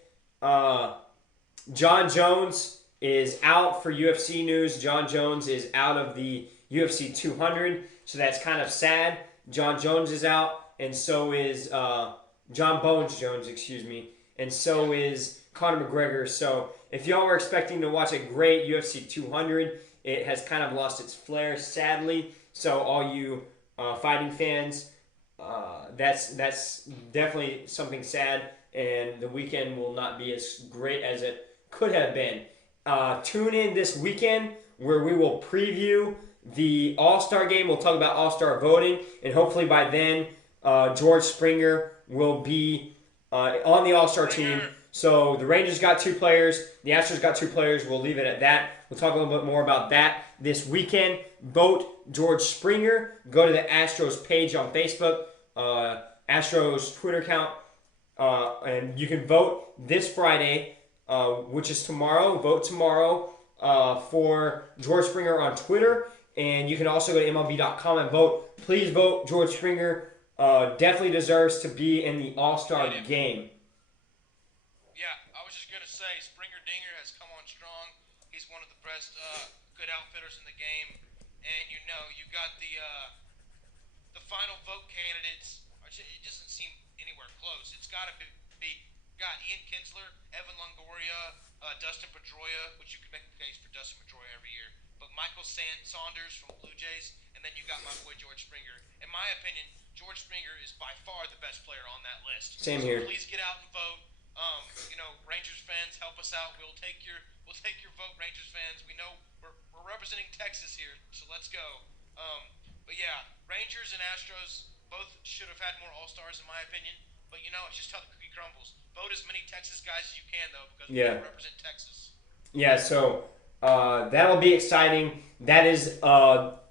John Jones is out for UFC news. John Jones is out of the UFC 200, so that's kind of sad. John Jones is out, and so is John Bones Jones, and so is Conor McGregor. So if y'all were expecting to watch a great UFC 200, it has kind of lost its flair, sadly. So all you fighting fans, that's definitely something sad, and the weekend will not be as great as it could have been. Tune in this weekend where we will preview the All-Star game. We'll talk about All-Star voting, and hopefully by then George Springer will be on the All-Star team. So the Rangers got 2 players. The Astros got 2 players. We'll leave it at that. We'll talk a little bit more about that this weekend. Vote George Springer. Go to the Astros page on Facebook, Astros Twitter account, and you can vote this Friday, which is tomorrow. Vote tomorrow for George Springer on Twitter. And you can also go to MLB.com and vote. Please vote George Springer. Definitely deserves to be in the All-Star game. Yeah, I was just going to say, Springer Dinger has come on strong. He's one of the best good outfitters in the game. And you got the final vote candidates. It doesn't seem anywhere close. It's got to be got Ian Kinsler, Evan Longoria, Dustin Pedroia, which you can make the case for Dustin Pedroia every year. But Michael Saunders from Blue Jays, and then you got my boy George Springer. In my opinion, George Springer is by far the best player on that list. Same so here. Please get out and vote. Rangers fans, help us out. We'll take your vote, Rangers fans. We know we're representing Texas here, so let's go. But yeah, Rangers and Astros both should have had more All-Stars in my opinion. But it's just how the cookie crumbles. Vote as many Texas guys as you can though, because we represent Texas. Yeah. So That'll be exciting. That is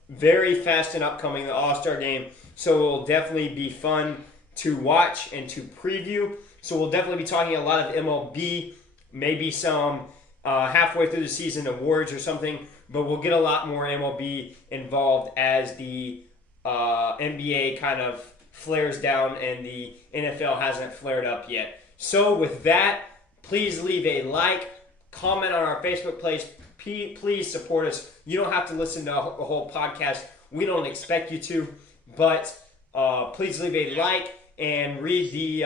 very fast and upcoming, the All-Star game. So it will definitely be fun to watch and to preview. So we'll definitely be talking a lot of MLB, maybe some halfway through the season awards or something. But we'll get a lot more MLB involved as the NBA kind of flares down and the NFL hasn't flared up yet. So with that, please leave a like, comment on our Facebook page. Please support us. You don't have to listen to a whole podcast. We don't expect you to, but please leave a like and read the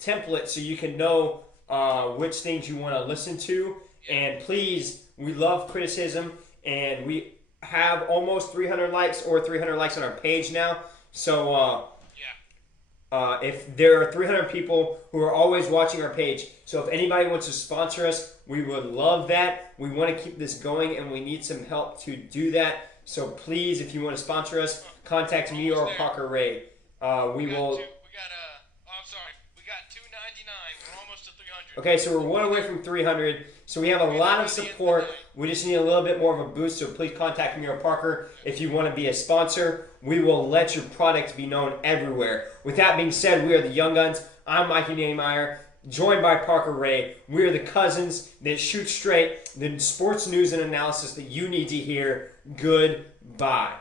template so you can know which things you want to listen to. And please, we love criticism, and we have almost 300 likes or 300 likes on our page now. So if there are 300 people who are always watching our page, so if anybody wants to sponsor us, we would love that. We want to keep this going, and we need some help to do that. So please, if you want to sponsor us, contact me or Parker Ray. We will. We got 299. We're almost to 300. Okay, so we're one away from 300. So we have a lot of support. We just need a little bit more of a boost. So please contact me or Parker if you want to be a sponsor. We will let your product be known everywhere. With that being said, we are the Young Guns. I'm Mikey Nehmeyer, joined by Parker Ray. We are the cousins that shoot straight, the sports news and analysis that you need to hear. Goodbye.